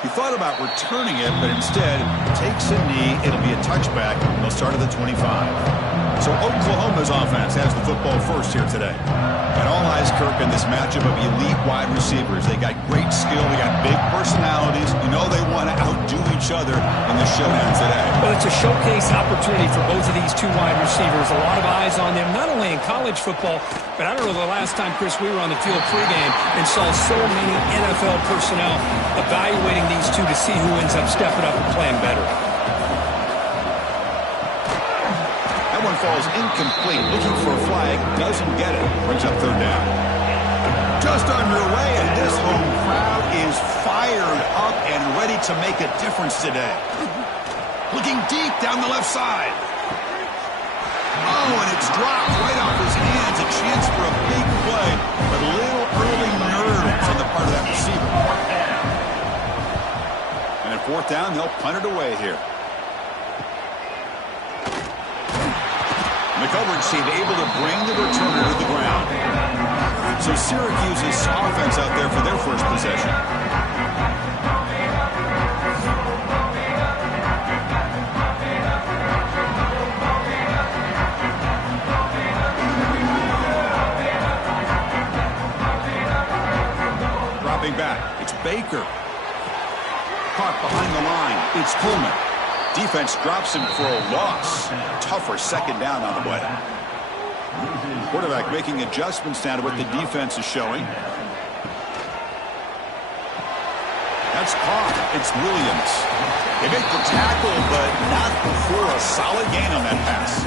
He thought about returning it, but instead takes a knee. It'll be a touchback. They'll start at the 25. So Oklahoma's offense has the football first here today. And all eyes, Kirk, in this matchup of elite wide receivers. They got great skill. They got big personalities. You know they want to outdo each other in the showdown today. Well, it's a showcase opportunity for both of these two wide receivers. A lot of eyes on them, not only in college football, but I don't know the last time, Chris, we were on the field pregame and saw so many NFL personnel evaluating these two to see who ends up stepping up and playing better. That one falls incomplete. Looking for a flag. Doesn't get it. Brings up third down. Just underway, and this home crowd is fired up and ready to make a difference today. Looking deep down the left side. Oh, and it's dropped right off his hands. A chance for a big play, but a little early nerves on the part of that receiver. And at fourth down, they'll punt it away here. The coverage team able to bring the returner to the ground. So Syracuse's offense out there for their first possession. Dropping back. It's Baker. Caught behind the line. It's Pullman. Defense drops him for a loss. Tougher second down on the way. Quarterback making adjustments now to what the defense is showing. That's caught. It's Williams. They make the tackle, but not before a solid gain on that pass.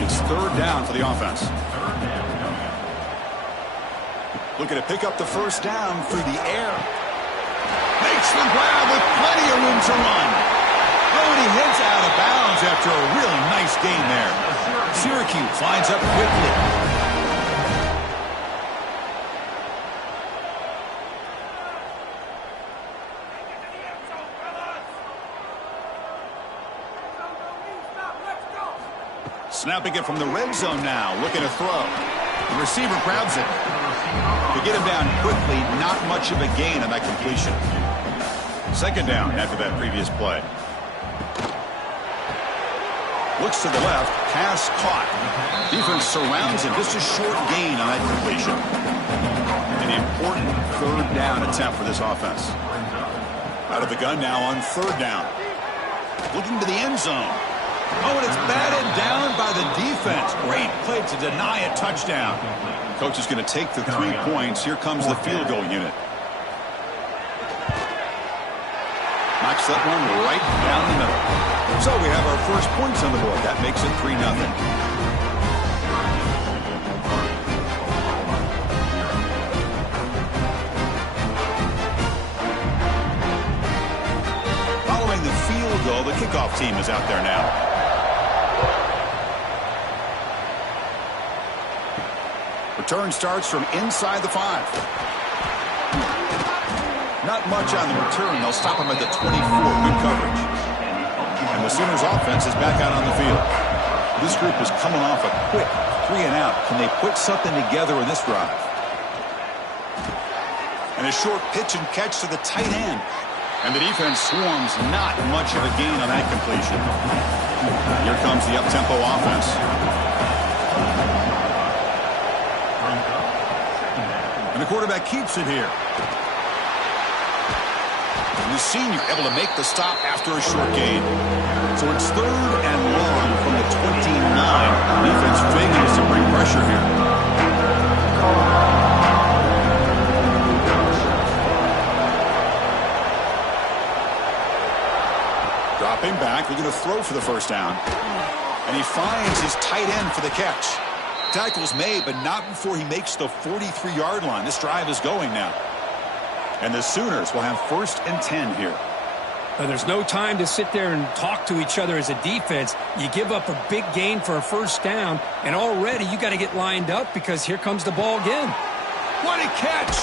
It's third down for the offense. Looking to pick up the first down through the air. Makes the grab with plenty of room to run. Oh, and he heads out of bounds after a really nice gain there. Syracuse lines up quickly. Snapping it from the red zone now, looking to throw. The receiver grabs it. To get him down quickly, not much of a gain on that completion. Second down after that previous play. Looks to the left, pass caught. Defense surrounds him, just a short gain on that completion. An important third down attempt for this offense. Out of the gun now on third down. Looking to the end zone. Oh, and it's batted down by the defense. Great play to deny a touchdown. Coach is going to take the 3 points. Here comes the field goal unit. Knocks that one right down the middle. So we have our first points on the board. That makes it 3-0. Following the field goal, the kickoff team is out there now. Return starts from inside the 5. Not much on the return. They'll stop him at the 24. Good coverage. And the Sooners offense is back out on the field. This group is coming off a quick 3-and-out. Can they put something together in this drive? And a short pitch and catch to the tight end. And the defense swarms, not much of a gain on that completion. Here comes the up-tempo offense. And the quarterback keeps it here. And the senior able to make the stop after a short gain. So it's 3rd and long from the 29. Defense figures to bring pressure here. Dropping back, looking to throw for the first down. And he finds his tight end for the catch. Tackle's made, but not before he makes the 43-yard line. This drive is going now. And the Sooners will have 1st and 10 here. Now, there's no time to sit there and talk to each other as a defense. You give up a big gain for a first down, and already you got to get lined up because here comes the ball again. What a catch!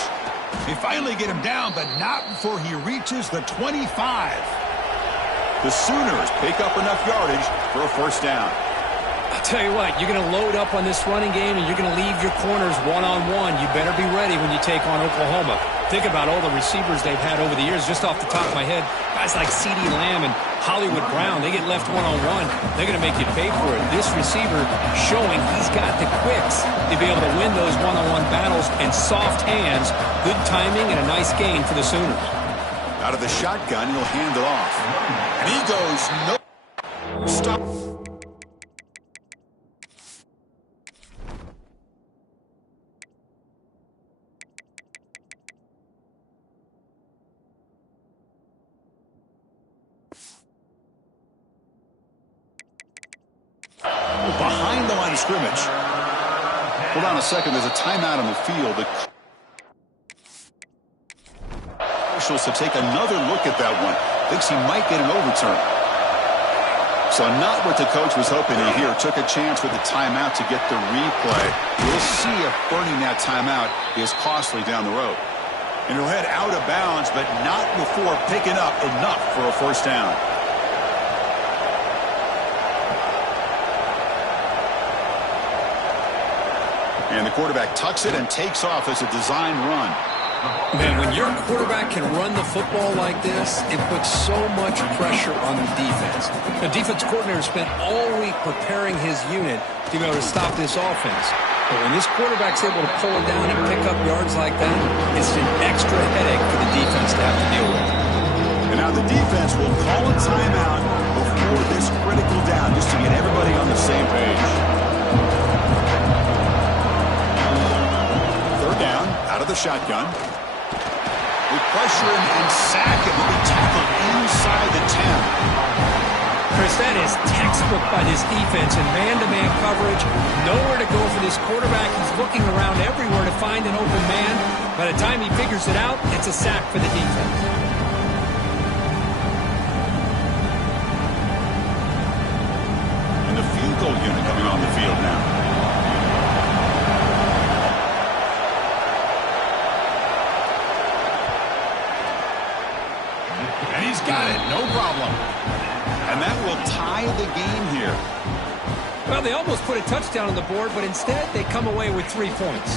They finally get him down, but not before he reaches the 25. The Sooners pick up enough yardage for a first down. I'll tell you what, you're going to load up on this running game, and you're going to leave your corners one-on-one. You better be ready when you take on Oklahoma. Think about all the receivers they've had over the years. Just off the top of my head, guys like CeeDee Lamb and Hollywood Brown, they get left one-on-one. They're going to make you pay for it. This receiver showing he's got the quicks to be able to win those one-on-one battles, and soft hands, good timing, and a nice gain for the Sooners. Out of the shotgun, he'll hand it off. And he goes no. Stop. Behind the line of scrimmage. Hold on a second. There's a timeout on the field. The officials to take another look at that one. Thinks he might get an overturn. So not what the coach was hoping to hear. Took a chance with the timeout to get the replay. We'll see if burning that timeout is costly down the road. And he'll head out of bounds, but not before picking up enough for a first down. And the quarterback tucks it and takes off as a design run. Man, when your quarterback can run the football like this, it puts so much pressure on the defense. The defense coordinator spent all week preparing his unit to be able to stop this offense. But when this quarterback's able to pull it down and pick up yards like that, it's an extra headache for the defense to have to deal with. And now the defense will call a timeout before this critical down, just to get everybody on the same page. Third down, out of the shotgun. We pressure him and sack him. He'll be tackled inside the 10. Chris, that is textbook by this defense in man-to-man coverage. Nowhere to go for this quarterback. He's looking around everywhere to find an open man. By the time he figures it out, it's a sack for the defense. And the field goal unit coming on the field now. And he's got it, no problem. And that will tie the game here. Well, they almost put a touchdown on the board, but instead they come away with 3 points.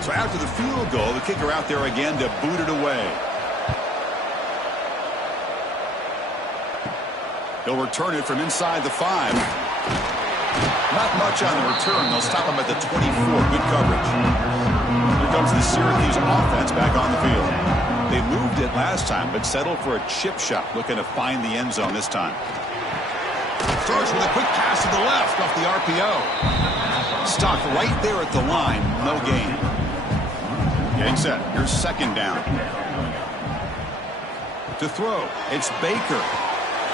So after the field goal, the kicker out there again to boot it away. He'll return it from inside the 5. Not much on the return. They'll stop him at the 24. Good coverage. Here comes the Syracuse offense back on the field. They moved it last time, but settled for a chip shot, looking to find the end zone this time. Starts with a quick pass to the left off the RPO. Stopped right there at the line. No gain. Getting set. Here's second down. To throw, it's Baker.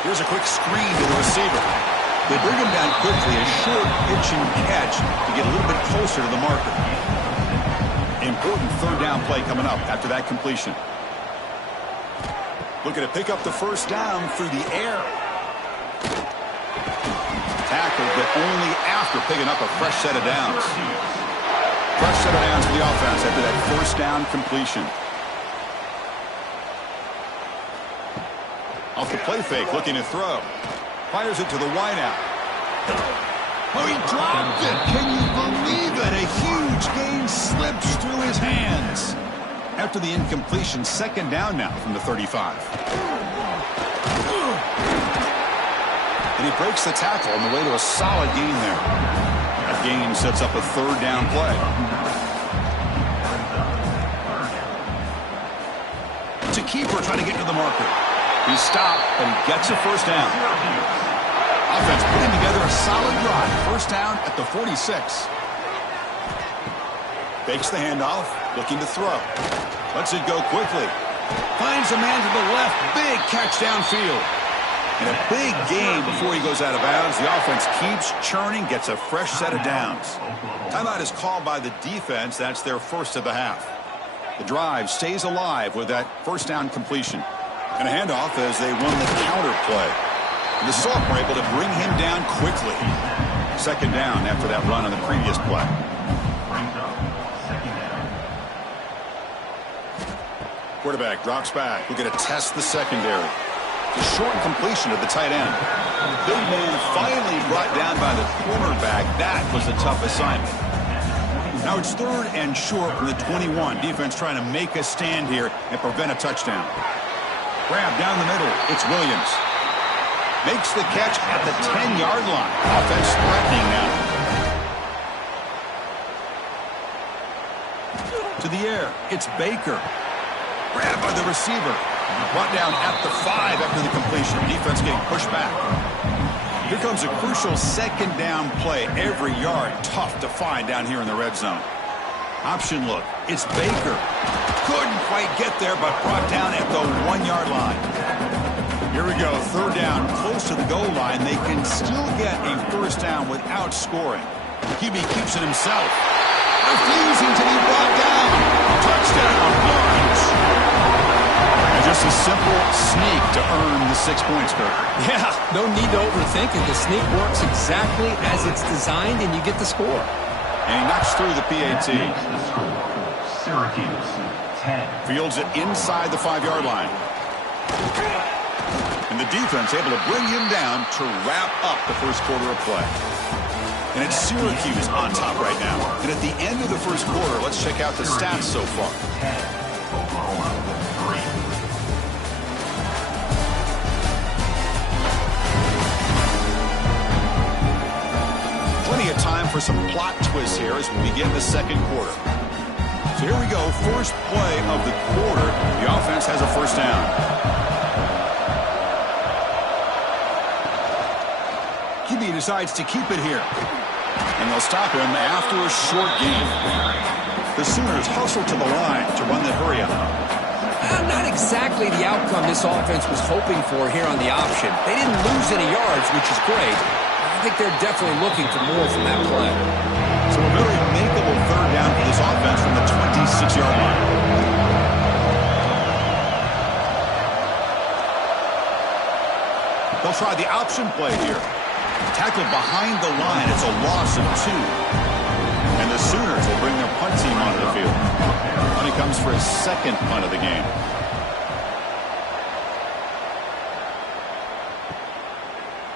Here's a quick screen to the receiver. They bring him down quickly, a short pitch and catch to get a little bit closer to the marker. Important third down play coming up after that completion. Looking to pick up the first down through the air. Tackled, but only after picking up a fresh set of downs. Fresh set of downs for the offense after that first down completion. Off the play fake, looking to throw. Fires it to the wideout. Oh, he dropped it. Can you believe it? A huge gain slips through his hands. After the incompletion, second down now from the 35. And he breaks the tackle on the way to a solid gain there. That gain sets up a third down play. It's a keeper trying to get to the marker. He's stopped, but he gets a first down. Offense putting together a solid drive. First down at the 46. Fakes the handoff, looking to throw. Lets it go quickly. Finds a man to the left. Big catch downfield. And a big gain before he goes out of bounds. The offense keeps churning, gets a fresh set of downs. Timeout is called by the defense. That's their first of the half. The drive stays alive with that first down completion. And a handoff as they run the counter play. And the Salt were able to bring him down quickly. Second down after that run on the previous play. Quarterback drops back. We're going to test the secondary. The short completion to the tight end. Big man finally brought down by the cornerback. That was a tough assignment. Now it's third and short from the 21. Defense trying to make a stand here and prevent a touchdown. Grab down the middle. It's Williams. Makes the catch at the 10-yard line. Offense threatening now. To the air. It's Baker. Grabbed by the receiver. Brought down at the 5 after the completion. Defense getting pushed back. Here comes a crucial second down play. Every yard tough to find down here in the red zone. Option look. It's Baker. Couldn't quite get there, but brought down at the 1-yard line. Here we go. Third down, close to the goal line. They can still get a first down without scoring. QB keeps it himself. Refusing to be brought down. Touchdown, Orange. And just a simple sneak to earn the 6 points, Kirk. Yeah, no need to overthink it. The sneak works exactly as it's designed, and you get the score. And he knocks through the PAT. The score, Syracuse 10. Fields it inside the 5-yard line. And the defense able to bring him down to wrap up the first quarter of play. And it's Syracuse on top right now. And at the end of the first quarter, let's check out the stats so far. 10, Oklahoma 3. Plenty of time for some plot twists here as we begin the second quarter. So here we go. First play of the quarter. The offense has a first down. QB decides to keep it here. And they'll stop him after a short gain. The Sooners hustle to the line to run the hurry up. Not exactly the outcome this offense was hoping for here on the option. They didn't lose any yards, which is great. I think they're definitely looking for more from that play. So a very makeable third down for this offense from the 26-yard line. They'll try the option play here. Tackled behind the line. It's a loss of 2. And the Sooners will bring their punt team onto the field. Money comes for his second punt of the game.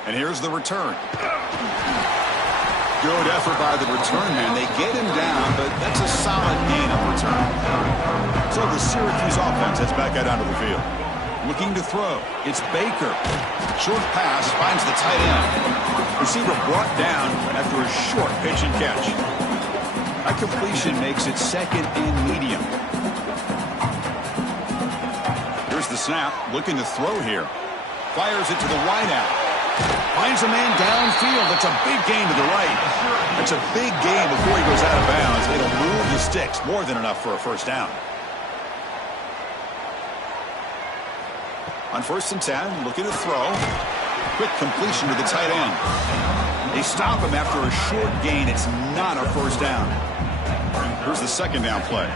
And here's the return. Good effort by the return man. They get him down, but that's a solid gain of return. So the Syracuse offense heads back out onto the field. Looking to throw. It's Baker. Short pass finds the tight end. Receiver brought down after a short pitch and catch. That completion makes it second and medium. Here's the snap. Looking to throw here. Fires it to the wideout. Finds a man downfield. That's a big gain to the right. That's a big gain before he goes out of bounds. It'll move the sticks. More than enough for a first down. On 1st and 10, looking to throw. Quick completion to the tight end. They stop him after a short gain. It's not a first down. Here's the second down play.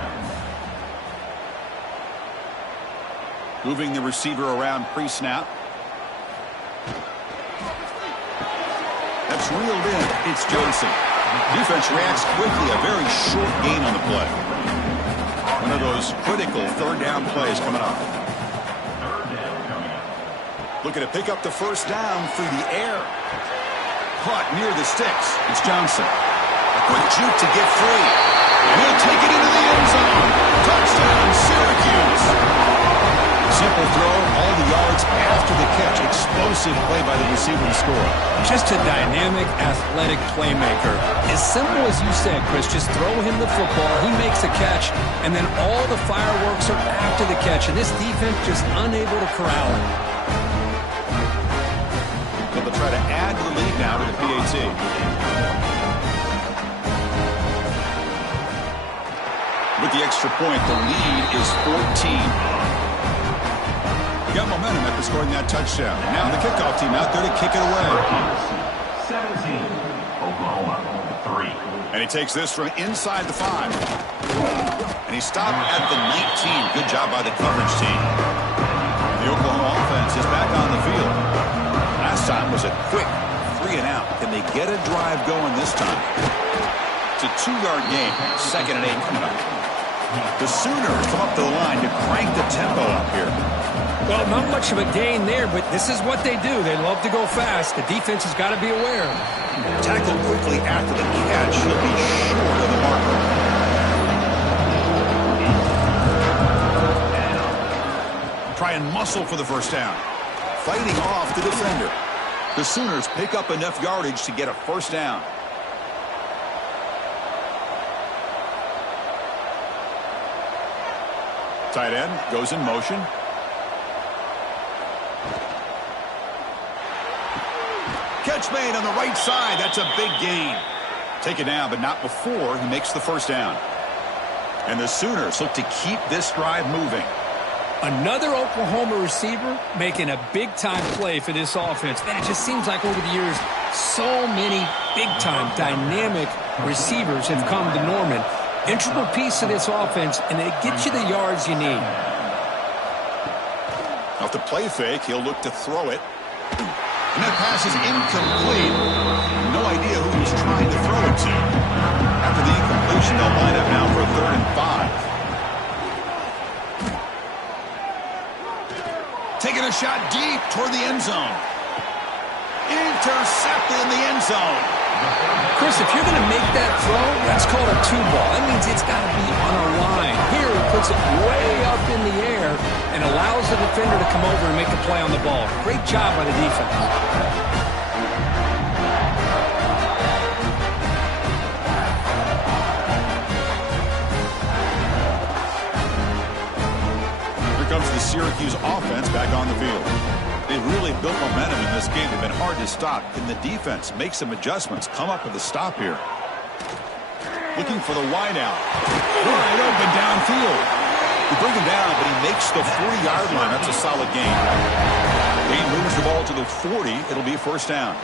Moving the receiver around pre-snap. That's reeled in. It's Johnson. Defense reacts quickly. A very short gain on the play. One of those critical third down plays coming up. Looking to pick up the first down through the air. Caught near the sticks. It's Johnson. A quick juke to get free. And he'll take it into the end zone. Touchdown, Syracuse. Simple throw, all the yards after the catch. Explosive play by the receiver to score. Just a dynamic, athletic playmaker. As simple as you said, Chris, just throw him the football, he makes a catch, and then all the fireworks are after the catch, and this defense just unable to corral him. They'll try to add to the lead now to the PAT. With the extra point, the lead is 14. Got momentum after scoring that touchdown. Now the kickoff team out there to kick it away. 17, Oklahoma, 3. And he takes this from inside the 5. And he stopped at the 19. Good job by the coverage team. The Oklahoma offense is back on the field. Last time was a quick 3 and out. Can they get a drive going this time? It's a 2-yard gain. 2nd and 8 coming up. The Sooners come up to the line to crank the tempo up here. Well, not much of a gain there, but this is what they do. They love to go fast. The defense has got to be aware. Tackled quickly after the catch. He'll be short of the marker. Try and muscle for the first down. Fighting off the defender. The Sooners pick up enough yardage to get a first down. Tight end goes in motion. Catch made on the right side. That's a big gain. Take it down, but not before he makes the first down. And the Sooners look to keep this drive moving. Another Oklahoma receiver making a big-time play for this offense. Man, it just seems like over the years, so many big-time, dynamic receivers have come to Norman. Integral piece of this offense, and they get you the yards you need. Off the play fake, he'll look to throw it. And that pass is incomplete. No idea who he's trying to throw it to. After the incompletion, they'll line up now for a 3rd and 5. Taking a shot deep toward the end zone. Intercepted in the end zone. Chris, if you're going to make that throw, that's called a 2-ball. That means it's got to be on a line. Here, he puts it way up in the air and allows the defender to come over and make a play on the ball. Great job by the defense. Here comes the Syracuse offense back on the field. They really built momentum in this game. They've been hard to stop. Can the defense make some adjustments? Come up with a stop here. Looking for the wide out. Wide open downfield. They bring him down, but he makes the 40-yard line. That's a solid gain. He moves the ball to the 40. It'll be a first down.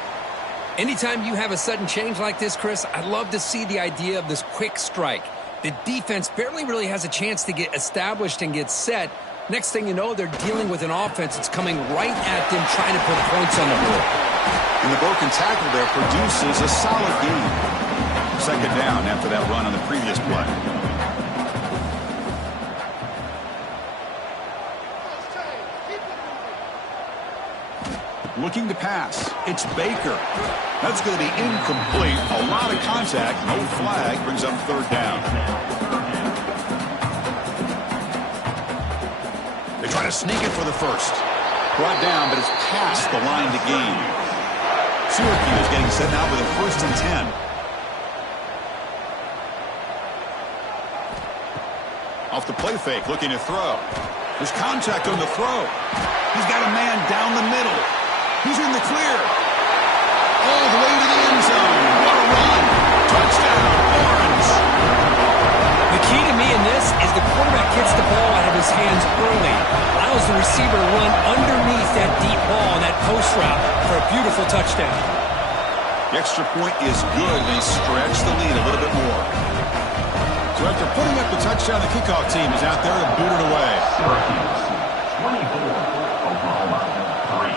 Anytime you have a sudden change like this, Chris, I'd love to see the idea of this quick strike. The defense barely really has a chance to get established and get set. Next thing you know, they're dealing with an offense that's coming right at them, trying to put points on the board. And the broken tackle there produces a solid gain. 2nd down after that run on the previous play. Looking to pass. It's Baker. That's going to be incomplete. A lot of contact. No flag. Brings up 3rd down. They try to sneak it for the first. Brought down, but it's past the line to gain. Syracuse getting set now with a 1st and 10. Off the play fake, looking to throw. There's contact on the throw. He's got a man down the middle. He's in the clear. All the way to the end zone. What a run. Touchdown, Orange. The key to me in this is the quarterback gets the ball out of his hands early. Allows the receiver to run underneath that deep ball on that post route for a beautiful touchdown. The extra point is good. They stretch the lead a little bit more. So after putting up the touchdown, the kickoff team is out there to boot it away. Syracuse, 24, Oklahoma, 3.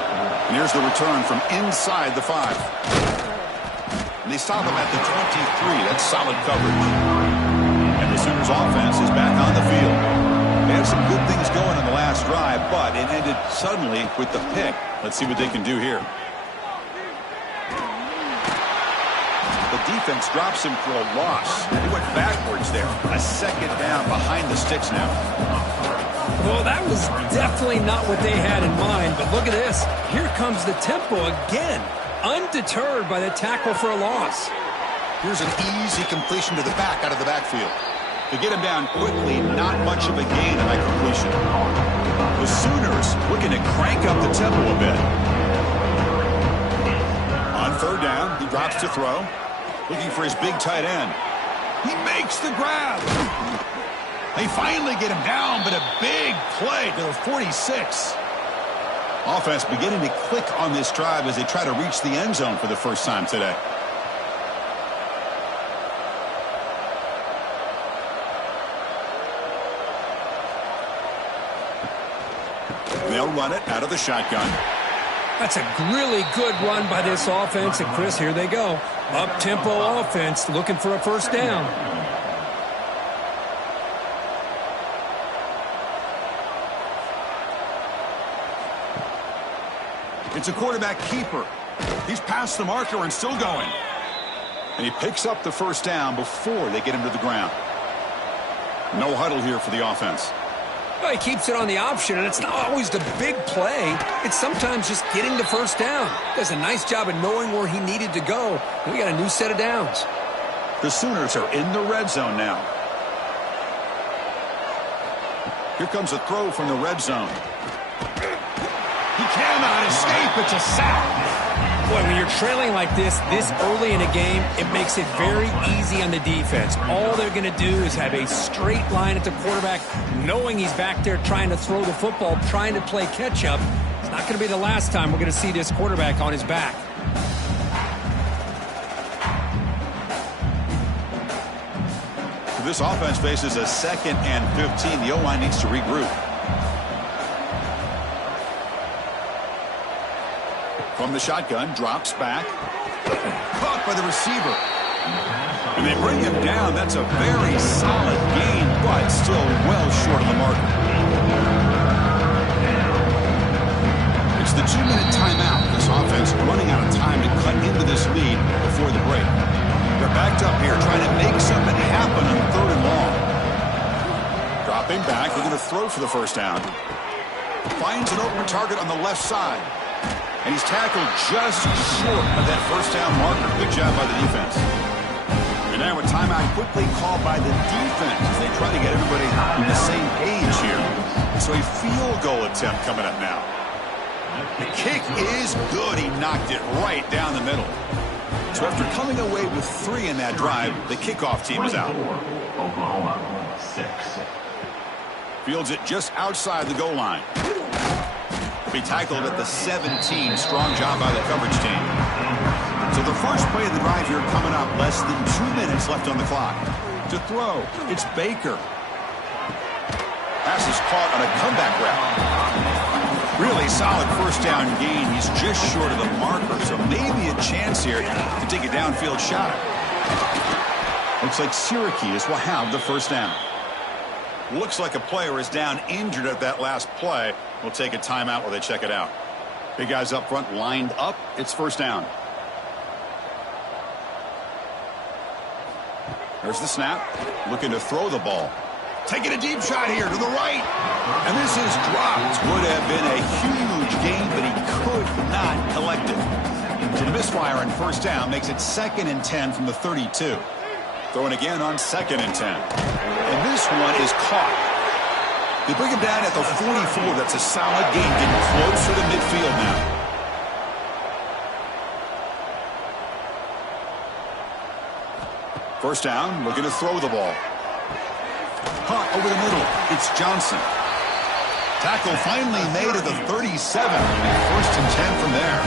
And here's the return from inside the 5. And they stop him at the 23. That's solid coverage. And the Sooners offense is back on the field. They had some good things going on the last drive, but it ended suddenly with the pick. Let's see what they can do here. The defense drops him for a loss. He went backwards there. A second down behind the sticks now. Well, that was definitely not what they had in mind, but look at this. Here comes the tempo again, undeterred by the tackle for a loss. Here's an easy completion to the back out of the backfield. To get him down quickly, not much of a gain on that completion. The Sooners looking to crank up the tempo a bit. On third down, he drops to throw. Looking for his big tight end. He makes the grab. They finally get him down, but a big play to the 46. Offense beginning to click on this drive as they try to reach the end zone for the first time today. They'll run it out of the shotgun. That's a really good run by this offense. And, Chris, here they go. Up-tempo offense looking for a first down. It's a quarterback keeper. He's past the marker and still going. And he picks up the first down before they get him to the ground. No huddle here for the offense. Well, he keeps it on the option, and it's not always the big play. It's sometimes just getting the first down. Does a nice job of knowing where he needed to go. And we got a new set of downs. The Sooners are in the red zone now. Here comes a throw from the red zone. He cannot escape. It's a sack. Boy, when you're trailing like this early in a game, it makes it very easy on the defense. All they're going to do is have a straight line at the quarterback, knowing he's back there trying to throw the football, trying to play catch-up. It's not going to be the last time we're going to see this quarterback on his back. This offense faces a 2nd and 15. The O-line needs to regroup. From the shotgun, drops back. Caught by the receiver. And they bring him down. That's a very solid gain, but still well short of the marker. It's the 2-minute timeout. This offense running out of time to cut into this lead before the break. They're backed up here trying to make something happen on 3rd and long. Dropping back. They're going to throw for the first down. Finds an open target on the left side. And he's tackled just short of that first down marker. Good job by the defense. And now a timeout quickly called by the defense as they try to get everybody on the same page here. So a field goal attempt coming up now. The kick is good. He knocked it right down the middle. So after coming away with 3 in that drive, the kickoff team is out. Oklahoma 6. Fields it just outside the goal line. Be tackled at the 17. Strong job by the coverage team. So the first play of the drive here coming up. Less than 2 minutes left on the clock. To throw, it's Baker. Pass is caught on a comeback route. Really solid first down gain. He's just short of the marker, so maybe a chance here to take a downfield shot. Looks like Syracuse will have the first down. Looks like a player is down injured at that last play. We'll take a timeout while they check it out. Big guys up front lined up. It's first down. There's the snap. Looking to throw the ball. Taking a deep shot here to the right. And this is dropped. Would have been a huge gain, but he could not collect it. So the misfire on first down makes it 2nd and 10 from the 32. Throwing again on 2nd and 10. And this one is caught. They bring him down at the 44. That's a solid gain, getting closer to midfield now. First down, looking to throw the ball. Caught over the middle. It's Johnson. Tackle finally made at the 37. First and 10 from there.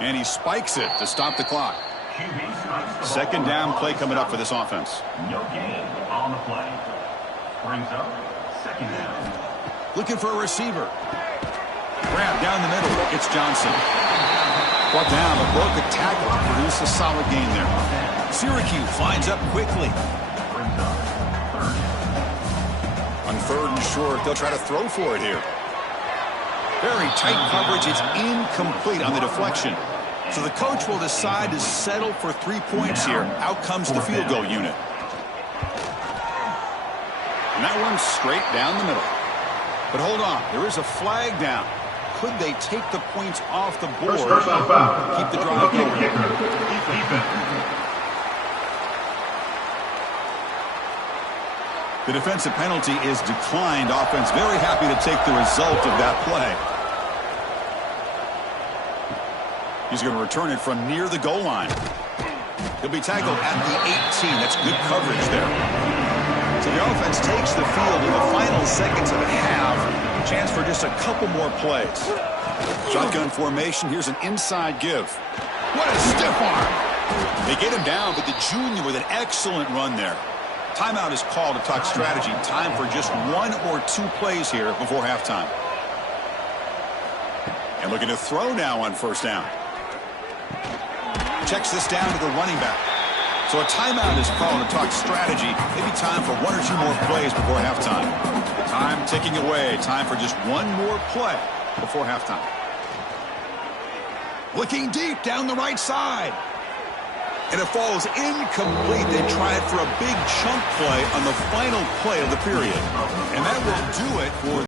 And he spikes it to stop the clock. 2nd down play coming up for this offense. No gain on the play. Brings up 2nd down. Looking for a receiver. Grab down the middle. It's Johnson. Brought down, but broke a tackle to produce a solid gain there. Syracuse lines up quickly. Brings up 3rd. On 3rd and short, they'll try to throw for it here. Very tight coverage. It's incomplete on the deflection. So the coach will decide to settle for 3 points here. Out comes the field goal unit. And that one's straight down the middle. But hold on, there is a flag down. Could they take the points off the board? Keep the drive going. The defensive penalty is declined. Offense very happy to take the result of that play. He's going to return it from near the goal line. He'll be tackled at the 18. That's good coverage there. So the offense takes the field in the final seconds of the half. Chance for just a couple more plays. Shotgun formation. Here's an inside give. What a stiff arm. They get him down, but the junior with an excellent run there. Timeout is called to talk strategy. Time for just 1 or 2 plays here before halftime. And looking to throw now on first down. Checks this down to the running back. So a timeout is called to talk strategy. Maybe time for 1 or 2 more plays before halftime. Time ticking away. Time for just 1 more play before halftime. Looking deep down the right side. And it falls incomplete. They tried for a big chunk play on the final play of the period. And that will do it for